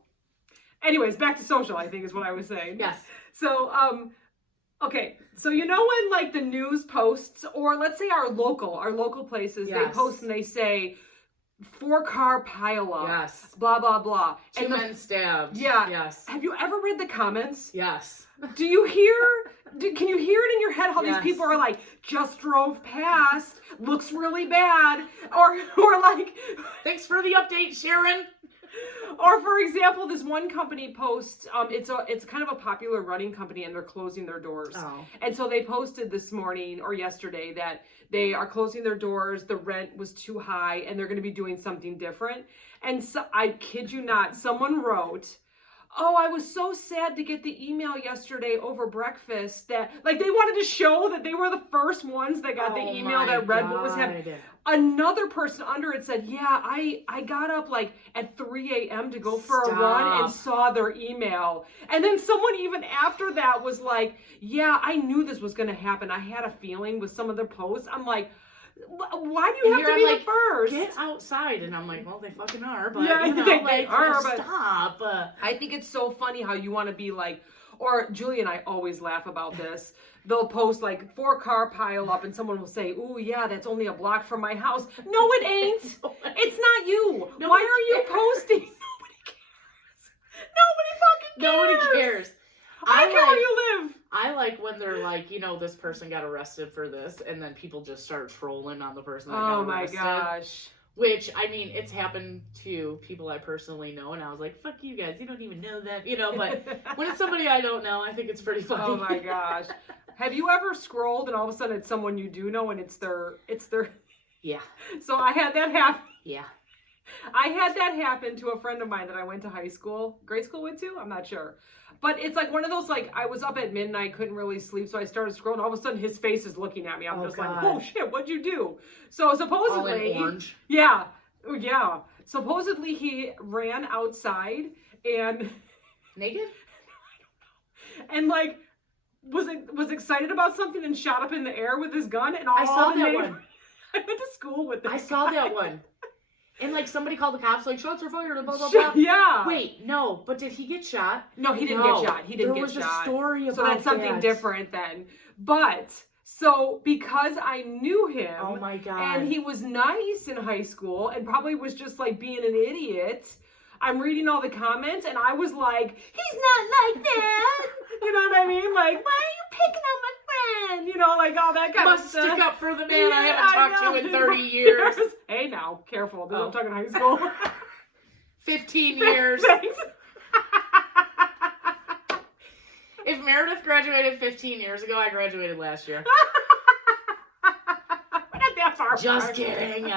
anyways, back to social, I think is what I was saying. Yes. So, okay. So, you know when like the news posts, or let's say our local places, they post and they say, 4-car pileup. Yes. Blah, blah, blah. 2 men stabbed. Yeah. Yes. Have you ever read the comments? Yes. Do you hear, can you hear it in your head how these people are like, just drove past, looks really bad, or like, thanks for the update, Sharon. Or for example, this one company posts, it's kind of a popular running company and they're closing their doors. Oh. And so they posted this morning or yesterday that they are closing their doors, the rent was too high, and they're going to be doing something different. And so, I kid you not, someone wrote, oh, I was so sad to get the email yesterday over breakfast that, like, they wanted to show that they were the first ones that got the email that read what was happening. Another person under it said, yeah, I got up like at 3 a.m. to go for a run and saw their email. And then someone even after that was like, yeah, I knew this was going to happen. I had a feeling with some of their posts. I'm like, why do you have to be the first? Get outside. And I'm like, well, they fucking are. But, yeah, you know, they are, but stop. I think it's so funny how you want to be like, or Julie and I always laugh about this. They'll post like 4-car pile up and someone will say, ooh, yeah, that's only a block from my house. No, it ain't. It's not you. Why are you posting? Nobody cares. Nobody cares. I don't care where you live. I like when they're like, you know, this person got arrested for this, and then people just start trolling on the person that got arrested. Oh my gosh. Which, I mean, it's happened to people I personally know, and I was like, fuck you guys, you don't even know that, you know, but when it's somebody I don't know, I think it's pretty funny. Oh my gosh. Have you ever scrolled and all of a sudden it's someone you do know and it's their... Yeah. So I had that happen. Yeah. I had that happen to a friend of mine that I went to grade school with too? I'm not sure. But it's like one of those, like, I was up at midnight, couldn't really sleep, so I started scrolling. All of a sudden, his face is looking at me. I'm just like, oh shit, what'd you do? So supposedly... All in orange. Yeah. Yeah. Supposedly he ran outside and... Naked? And like, was excited about something and shot up in the air with his gun and all I saw that one. I went to school with that. I saw that one. And like somebody called the cops, like shots are fired and blah blah blah. Yeah. Wait, no, but did he get shot? No, he didn't get shot. He didn't get shot. There was a story about that. So that's something different then. But so because I knew him, oh my god, and he was nice in high school and probably was just like being an idiot. I'm reading all the comments and I was like, he's not like that. You know what I mean? Like, why are you picking on my friend? You know, like all that kind of stuff. Must stick up for the man I haven't talked to in 30 years. Hey now, careful. I'm talking high school. 15 years. If Meredith graduated 15 years ago, I graduated last year. We're not that far Just apart. kidding.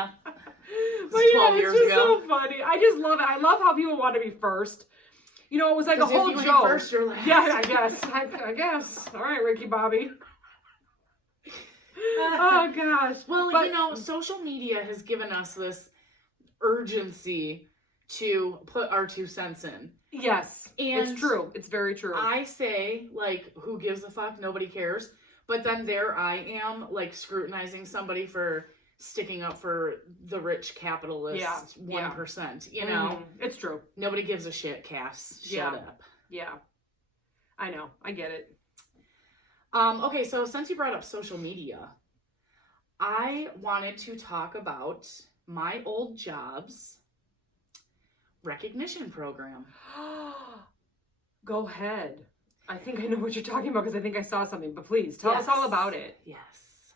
But yeah, it's just so funny. I just love it. I love how people want to be first. You know, it was like a whole joke. First or last. Yeah, I guess. I guess. All right, Ricky Bobby. Oh gosh. Well, you know, social media has given us this urgency to put our 2 cents in. Yes, and it's true. It's very true. I say, like, who gives a fuck? Nobody cares. But then there I am, like, scrutinizing somebody for sticking up for the rich capitalist 1%. You know? It's true. Nobody gives a shit, Cass. Shut up. Yeah. I know. I get it. Okay, so since you brought up social media, I wanted to talk about my old job's recognition program. Go ahead. I think I know what you're talking about because I think I saw something, but please tell us all about it. Yes.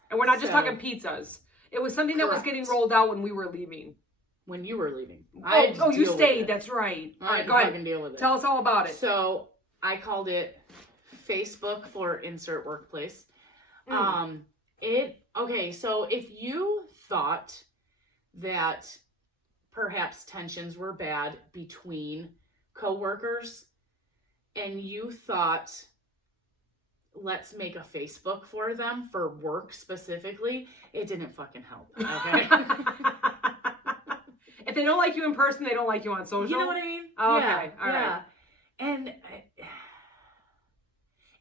And we're not just talking pizzas. It was something that was getting rolled out when we were leaving. When you were leaving. Oh, you stayed. That's right. All right, go ahead. Deal with it. Tell us all about it. So I called it Facebook for Insert Workplace. Okay, so if you thought that perhaps tensions were bad between coworkers and you thought, let's make a Facebook for them for work specifically, it didn't fucking help. Okay. If they don't like you in person, they don't like you on social. You know what I mean? Oh, okay. All right. And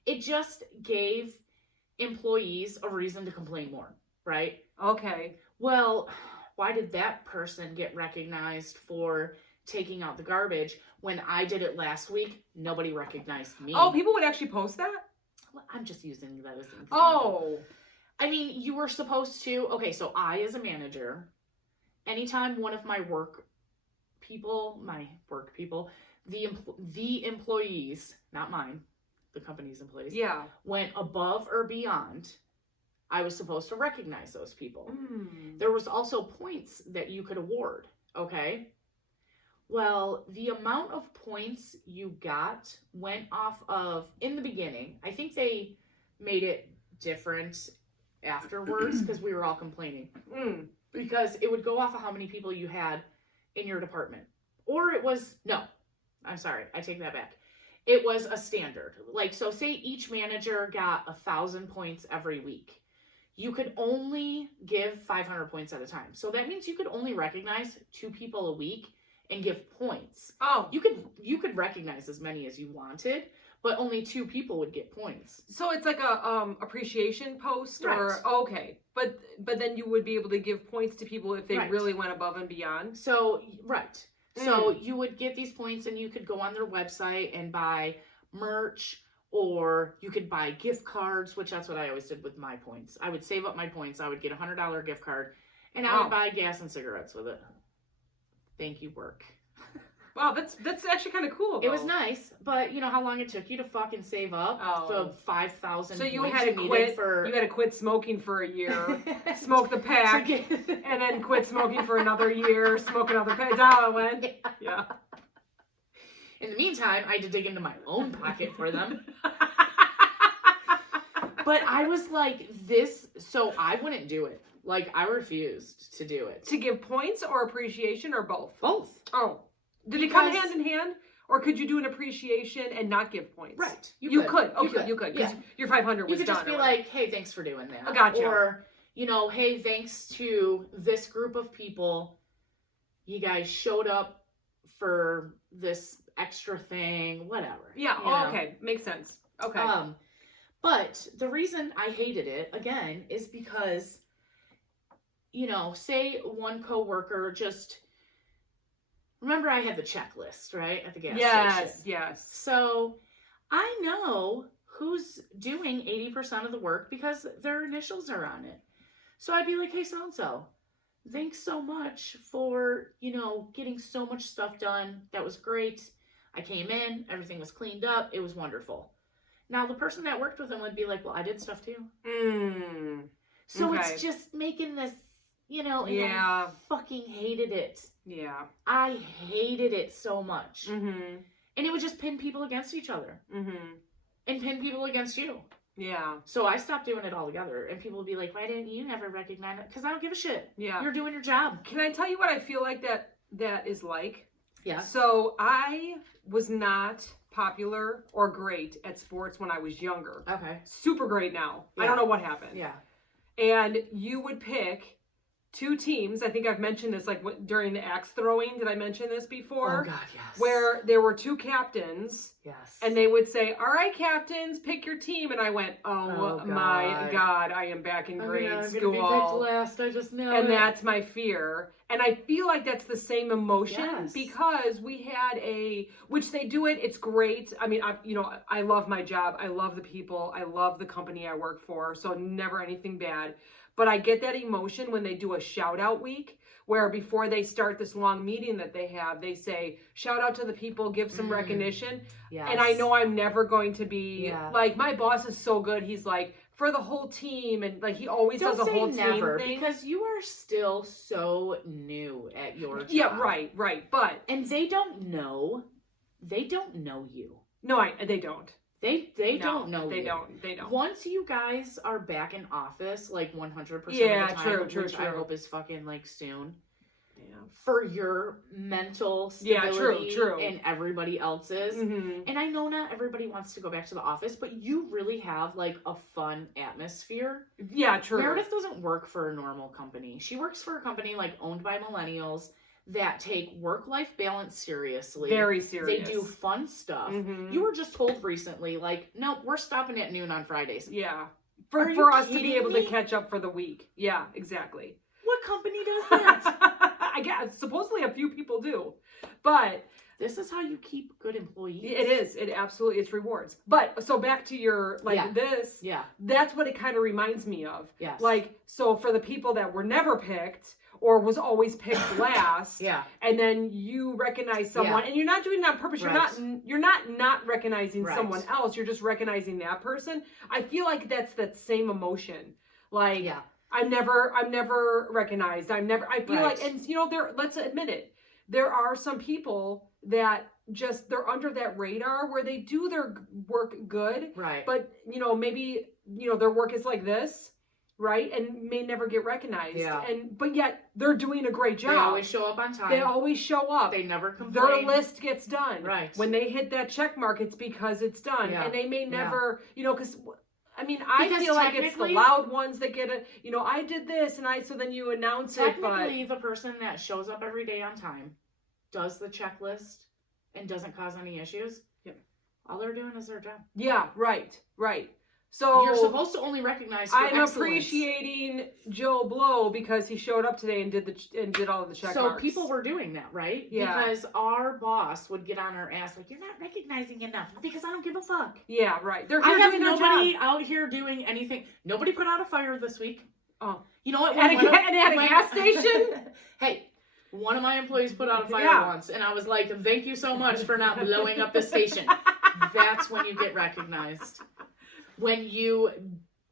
it just gave employees a reason to complain more, right? Okay. Well, why did that person get recognized for taking out the garbage when I did it last week? Nobody recognized me. Oh, people would actually post that? Well, I'm just using that as an example. Oh. I mean, you were supposed to... Okay, so I, as a manager, anytime one of my work people, the employees, not mine, the company's employees, went above or beyond, I was supposed to recognize those people. There was also points that you could award, okay? Well, the amount of points you got went off of, in the beginning, I think they made it different afterwards because we were all complaining. Because it would go off of how many people you had in your department. Or it was, no, I'm sorry, I take that back. It was a standard. Like, so say each manager got 1,000 points every week. You could only give 500 points at a time. So that means you could only recognize 2 people a week and give points. Oh. You could recognize as many as you wanted, but only 2 people would get points. So it's like a appreciation post, right. or okay, but then you would be able to give points to people if they right. really went above and beyond. So right. So you would get these points, and you could go on their website and buy merch, or you could buy gift cards, which that's what I always did with my points. I would save up my points. I would get a $100 gift card, and I would buy gas and cigarettes with it. Thank you, work. Wow, that's actually kind of cool, though. It was nice, but you know how long it took you to fucking save up the 5,000 So you points had to quit. For... You had to quit smoking for a year, smoke the pack, and then quit smoking for another year, smoke another pack. That's how it went. Yeah. In the meantime, I had to dig into my own pocket for them. But I was like, this, so I wouldn't do it. Like, I refused to do it. To give points or appreciation or both? Both. Oh. Did it come hand in hand? Or could you do an appreciation and not give points? Right. You could. Okay, you could. Because your 500 was done. You could just be like, hey, thanks for doing that. I gotcha. Or, you know, hey, thanks to this group of people, you guys showed up for this extra thing, whatever. Yeah, okay. Makes sense. Okay. But the reason I hated it, again, is because, you know, say one coworker just... Remember, I had the checklist, right, at the gas station. Yes. So I know who's doing 80% of the work because their initials are on it. So I'd be like, hey, so-and-so, thanks so much for, you know, getting so much stuff done. That was great. I came in, everything was cleaned up. It was wonderful. Now, the person that worked with him would be like, well, I did stuff too. So it's just making this, you know, and I fucking hated it. Yeah. I hated it so much. And it would just pin people against each other. And pin people against you. Yeah. So I stopped doing it altogether. And people would be like, why didn't you never recognize it? Because I don't give a shit. Yeah. You're doing your job. Can I tell you what I feel like that is like? Yeah. So I was not popular or great at sports when I was younger. Okay. Super great now. Yeah. I don't know what happened. Yeah. And you would pick 2 teams. I think I've mentioned this like during the axe throwing. Did I mention this before? Oh God, yes. Where there were 2 captains. Yes. And they would say, "All right, captains, pick your team." And I went, "Oh my God, I am back in grade school. I'm gonna be picked last. I just know and that's my fear. And I feel like that's the same emotion because we had which they do it. It's great. I mean, I love my job. I love the people. I love the company I work for. So never anything bad. But I get that emotion when they do a shout out week where before they start this long meeting that they have, they say, shout out to the people, give some recognition. Yes. And I know I'm never going to be like, my boss is so good. He's like, for the whole team. And like, he always does a whole team thing. Because you are still so new at your job. Yeah, right. But. And they don't know you. No, they don't. They don't know. They don't. Once you guys are back in office, like 100% of the time, true. I hope is fucking like soon. Yeah. For your mental stability true. and everybody else's. And I know not everybody wants to go back to the office, but you really have like a fun atmosphere. Yeah, true. Meredith doesn't work for a normal company. She works for a company like owned by millennials that take work-life balance seriously. Very serious. They do fun stuff. You were just told recently, like, no, we're stopping at noon on Fridays. Yeah. For us to be able to catch up for the week. Yeah, exactly. What company does that? I guess, supposedly a few people do. But... this is how you keep good employees. It is. It absolutely, it's rewards. But, so back to your, this. Yeah. That's what it kind of reminds me of. Yes. Like, so for the people that were never picked... or was always picked last. And then you recognize someone, and you're not doing it on purpose. You're not recognizing someone else. You're just recognizing that person. I feel like that's that same emotion. Like I'm never recognized. I feel like, and let's admit it. there are some people that just, they're under that radar where they do their work good. Right. But, you know, maybe, you know, their work is like this, right? And may never get recognized. Yeah. But yet they're doing a great job. They always show up on time. They always show up. They never complain. Their list gets done. Right. When they hit that check mark, it's because it's done. Yeah. And they may never, you know, because I Because feel like it's the loud ones that get it. You know, I did this, so then you announce it. Technically, the person that shows up every day on time, does the checklist, and doesn't cause any issues. Yep. All they're doing is their job. Yeah, right. So you're supposed to only recognize. I'm appreciating Joe Blow because he showed up today and did all of the check marks. So people were doing that, right? Yeah. Because our boss would get on our ass like, "You're not recognizing enough," because I don't give a fuck. Yeah, right. I have nobody out here doing anything. Nobody put out a fire this week. Oh, you know what? At a gas station. Hey, one of my employees put out a fire once, and I was like, "Thank you so much for not blowing up the station." That's when you get recognized. When you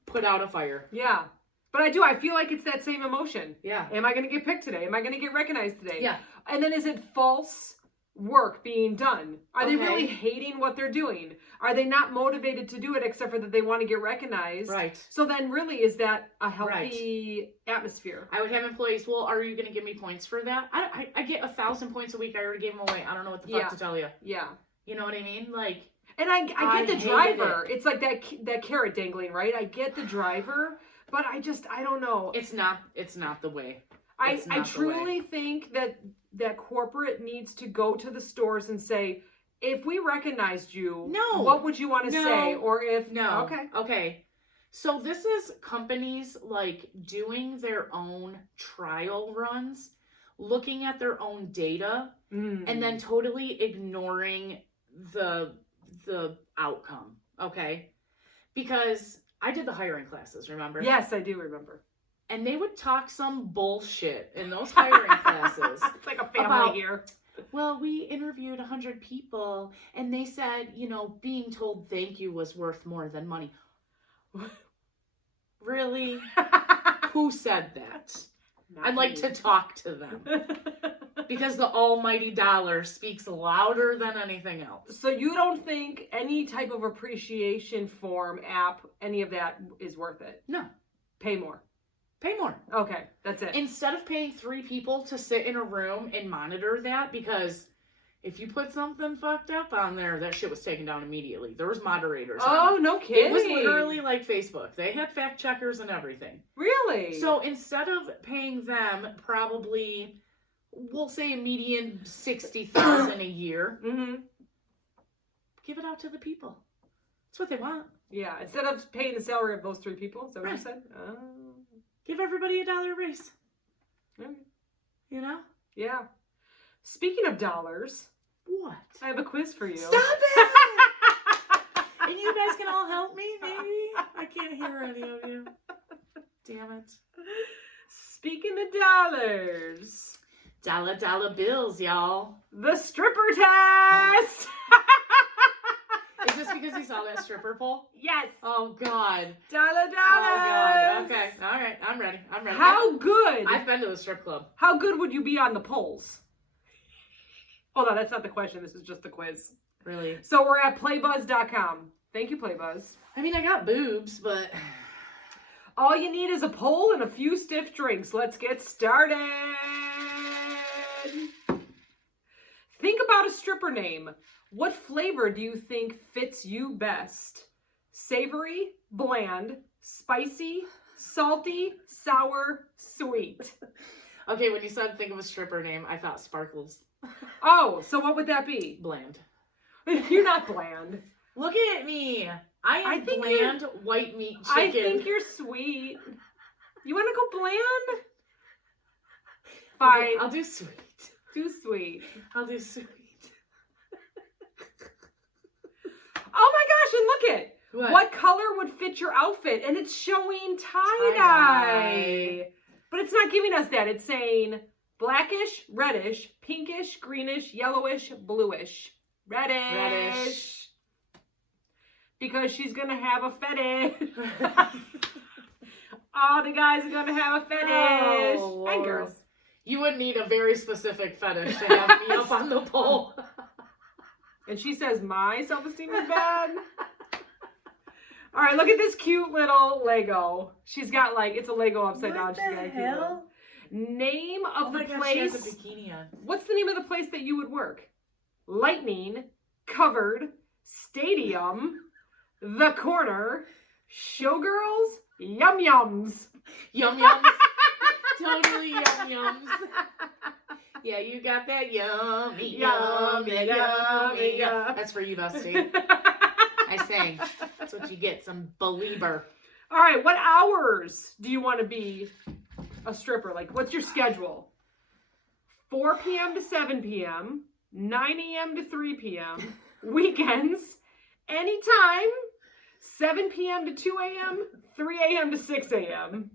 put out a fire. Yeah. But I feel like it's that same emotion. Yeah. Am I going to get picked today? Am I going to get recognized today? Yeah. And then is it false work being done? Are they really hating what they're doing? Are they not motivated to do it except for that they want to get recognized? Right. So then really, is that a healthy atmosphere? I would have employees, well, are you going to give me points for that? I get 1,000 points a week. I already gave them away. I don't know what the fuck to tell you. Yeah. You know what I mean? Like... And I get the driver. It's like that carrot dangling, right? I get the driver, but I don't know. It's not the way. I truly think that corporate needs to go to the stores and say, if we recognized you, what would you want to say? Or if Okay. So this is companies like doing their own trial runs, looking at their own data, and then totally ignoring the outcome, okay? Because I did the hiring classes, remember? Yes, I do remember. And they would talk some bullshit in those hiring classes. It's like a family here. Well, we interviewed 100 people, and they said, you know, being told thank you was worth more than money. Really? Who said that? I'd like to talk to them. Because the almighty dollar speaks louder than anything else. So you don't think any type of appreciation form, app, any of that is worth it? No. Pay more. Pay more. Okay, that's it. Instead of paying 3 people to sit in a room and monitor that, because if you put something fucked up on there, that shit was taken down immediately. There was moderators. Oh, no kidding. It was literally like Facebook. They had fact checkers and everything. Really? So instead of paying them probably... we'll say a median $60,000 a year. Give it out to the people. That's what they want. Yeah, instead of paying the salary of those 3 people. Is that what you said? Oh. Give everybody $1 raise. You know? Yeah. Speaking of dollars. What? I have a quiz for you. Stop it! And you guys can all help me, maybe? I can't hear any of you. Damn it. Speaking of dollars. Dollar bills, y'all. The stripper test! Is this because you saw that stripper pole? Yes. Oh, God. Dollars. Oh, God. Okay. All right. I'm ready. How good? I've been to a strip club. How good would you be on the poles? Hold on. That's not the question. This is just the quiz. Really? So we're at playbuzz.com. Thank you, Playbuzz. I mean, I got boobs, but... all you need is a pole and a few stiff drinks. Let's get started. Think about a stripper name. What flavor do you think fits you best? Savory, bland, spicy, salty, sour, sweet. Okay, when you said think of a stripper name, I thought Sparkles. Oh, so what would that be? Bland. You're not bland. Look at me. I think bland white meat chicken. I think you're sweet. You want to go bland? Fine. I'll do sweet. Do sweet. I'll do sweet. Oh my gosh, and look it. What? What color would fit your outfit? And it's showing tie-dye. But it's not giving us that. It's saying blackish, reddish, pinkish, greenish, yellowish, bluish. Reddish. Because she's going to have a fetish. All the guys are going to have a fetish. Oh, and girls. You would need a very specific fetish to have me up on the pole. And she says my self-esteem is bad. All right, look at this cute little Lego. She's got like, it's a Lego upside down. She's got a cute little. Name of the place. She has a bikini on. What's the name of the place that you would work? Lightning, Covered, Stadium, The Corner, Showgirls, Yum Yums. Yum Yums. Totally Yum Yums. Yeah, you got that yummy, yummy, yummy, yum. That's for you, Bestie. I sang. That's what you get, some believer. All right, what hours do you want to be a stripper? Like, what's your schedule? 4 p.m. to 7 p.m., 9 a.m. to 3 p.m., weekends, anytime, 7 p.m. to 2 a.m., 3 a.m. to 6 a.m.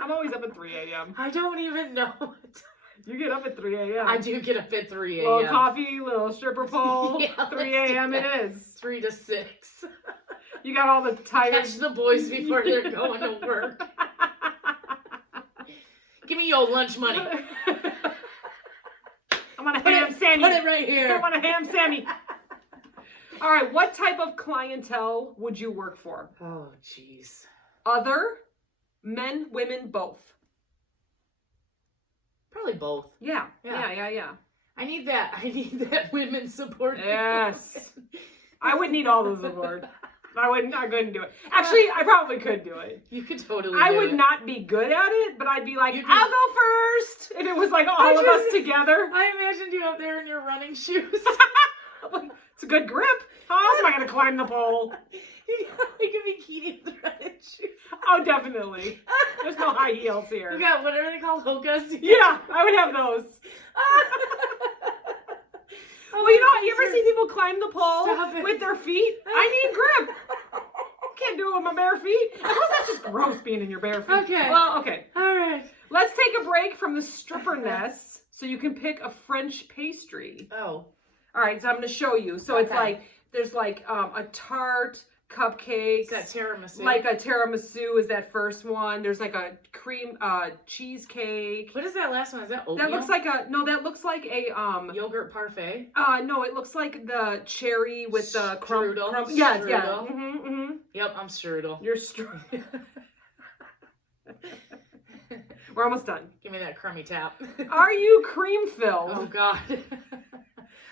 I'm always up at 3 a.m. I don't even know. You get up at 3 a.m. I do get up at 3 a.m. Little coffee, little stripper pole. Yeah, 3 a.m. it is. 3 to 6. You got all the tired... Catch the boys before they're going to work. Give me your lunch money. I want a ham Sammy. Put it right here. I want a ham Sammy. All right, what type of clientele would you work for? Oh, jeez. Other, men, women, both. Probably both. Yeah. I need that women support. Yes. I would need all the support. I couldn't do it. Actually, I probably could do it. You could totally I would not be good at it, but I'd be like, I'll go first. If it was like all of us together. I imagined you up there in your running shoes. It's a good grip. How else am I going to climb the pole? You got like a bikini with running shoes. Oh, definitely. There's no high heels here. You got, what are they called? Hokas? Yeah, I would have those. Well, you know what? You ever see people climb the pole with their feet? I need grip. Can't do it with my bare feet. Of course, that's just gross being in your bare feet. Okay. Well, okay. All right. Let's take a break from the stripperness so you can pick a French pastry. Oh. All right, so I'm going to show you. So it's like, there's like a tart, cupcakes. Is that tiramisu? Like a tiramisu is that first one. There's like a cream cheesecake. What is that last one? Is that oatmeal? That looks like that looks like a yogurt parfait. No, it looks like the cherry with the strudel. Yeah, strudel. Yeah. Mm-hmm. Yep, I'm strudel. You're strudel. We're almost done. Give me that crummy tap. Are you cream filled? Oh God.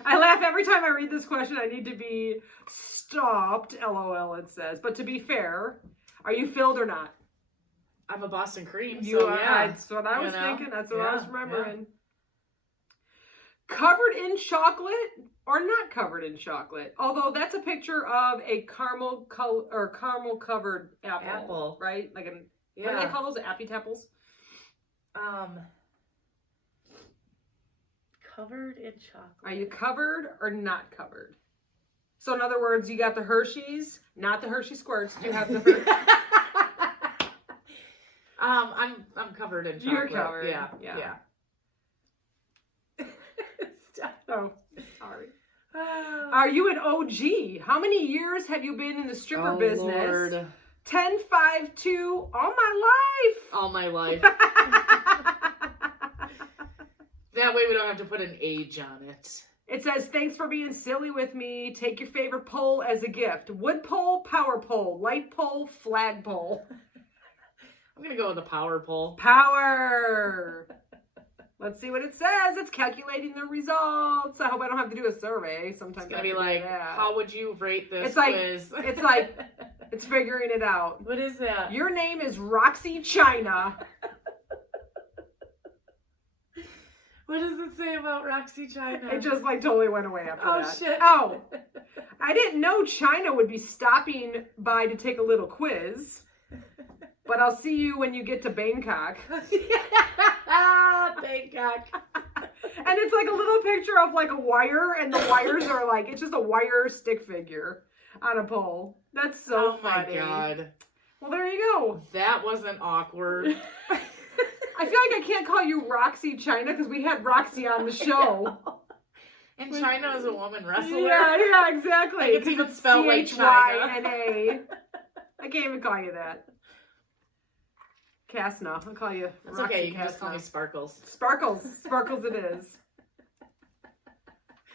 I laugh every time I read this question. I need to be stopped. LOL, it says. But to be fair, are you filled or not? I'm a Boston cream. You so are. Yeah. That's what I was thinking. That's what I was remembering. Yeah. Covered in chocolate or not covered in chocolate? Although that's a picture of a caramel covered apple. Right? Like what do they call those? Appy tapples? Covered in chocolate. Are you covered or not covered? So in other words, you got the Hershey's, not the Hershey Squirts. You have the Hershey. I'm covered in chocolate. You're covered. Yeah. Stop. Oh, sorry. Are you an OG? How many years have you been in the stripper business? Lord. 10, 5, 2, all my life. All my life. That way we don't have to put an age on it. It says, thanks for being silly with me. Take your favorite pole as a gift. Wood pole, power pole, light pole, flag pole. I'm going to go with the power pole. Power. Let's see what it says. It's calculating the results. I hope I don't have to do a survey. Sometimes it's going to be like, how would you rate this quiz? It's like, it's figuring it out. What is that? Your name is Roxy China. What does it say about Roxy China? It just like totally went away after that. Oh, shit. Oh, I didn't know China would be stopping by to take a little quiz. But I'll see you when you get to Bangkok. Bangkok. And it's like a little picture of like a wire, and the wires are like, it's just a wire stick figure on a pole. That's so funny. Oh my God. Well, there you go. That wasn't awkward. I feel like I can't call you Roxy China because we had Roxy on the show. And China is a woman wrestler. Yeah, exactly. Like it's even spelled like China. CHYNA. I can't even call you that. Casna. I'll call you. That's Roxy okay. You can Casna. just call me Sparkles. Sparkles. Sparkles it is.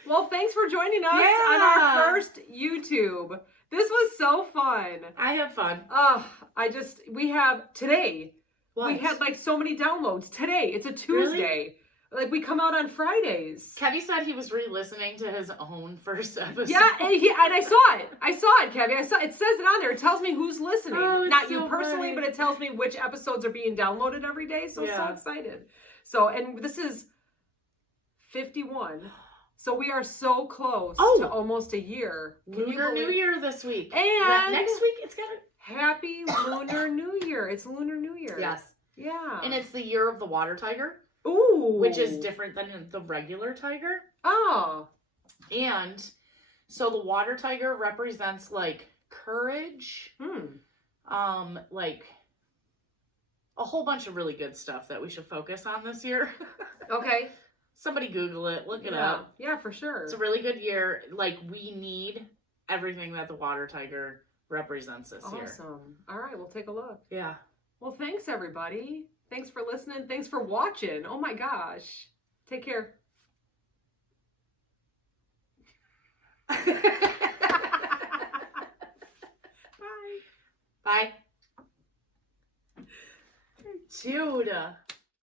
Well, thanks for joining us on our first YouTube. This was so fun. I had fun. We have today. What? We had like so many downloads today. It's a Tuesday. Really? Like we come out on Fridays. Kevy said he was re-listening to his own first episode. Yeah, and I saw it. I saw it, Kevy. It says it on there. It tells me who's listening. Not you personally, but it tells me which episodes are being downloaded every day. So I'm so excited. So, and this is 51. So we are so close to almost a year. Lunar New Year this week. And next week it's gonna Happy Lunar New Year. It's Lunar New Year. Yes. Yeah. And it's the year of the water tiger. Ooh. Which is different than the regular tiger. Oh. And so the water tiger represents like courage. Like a whole bunch of really good stuff that we should focus on this year. Okay. Somebody Google it, look it up. Yeah, for sure. It's a really good year. Like, we need everything that the water tiger represents this year. Awesome. All right, we'll take a look. Yeah. Well, thanks, everybody. Thanks for listening. Thanks for watching. Oh, my gosh. Take care. Bye. Bye. Dude.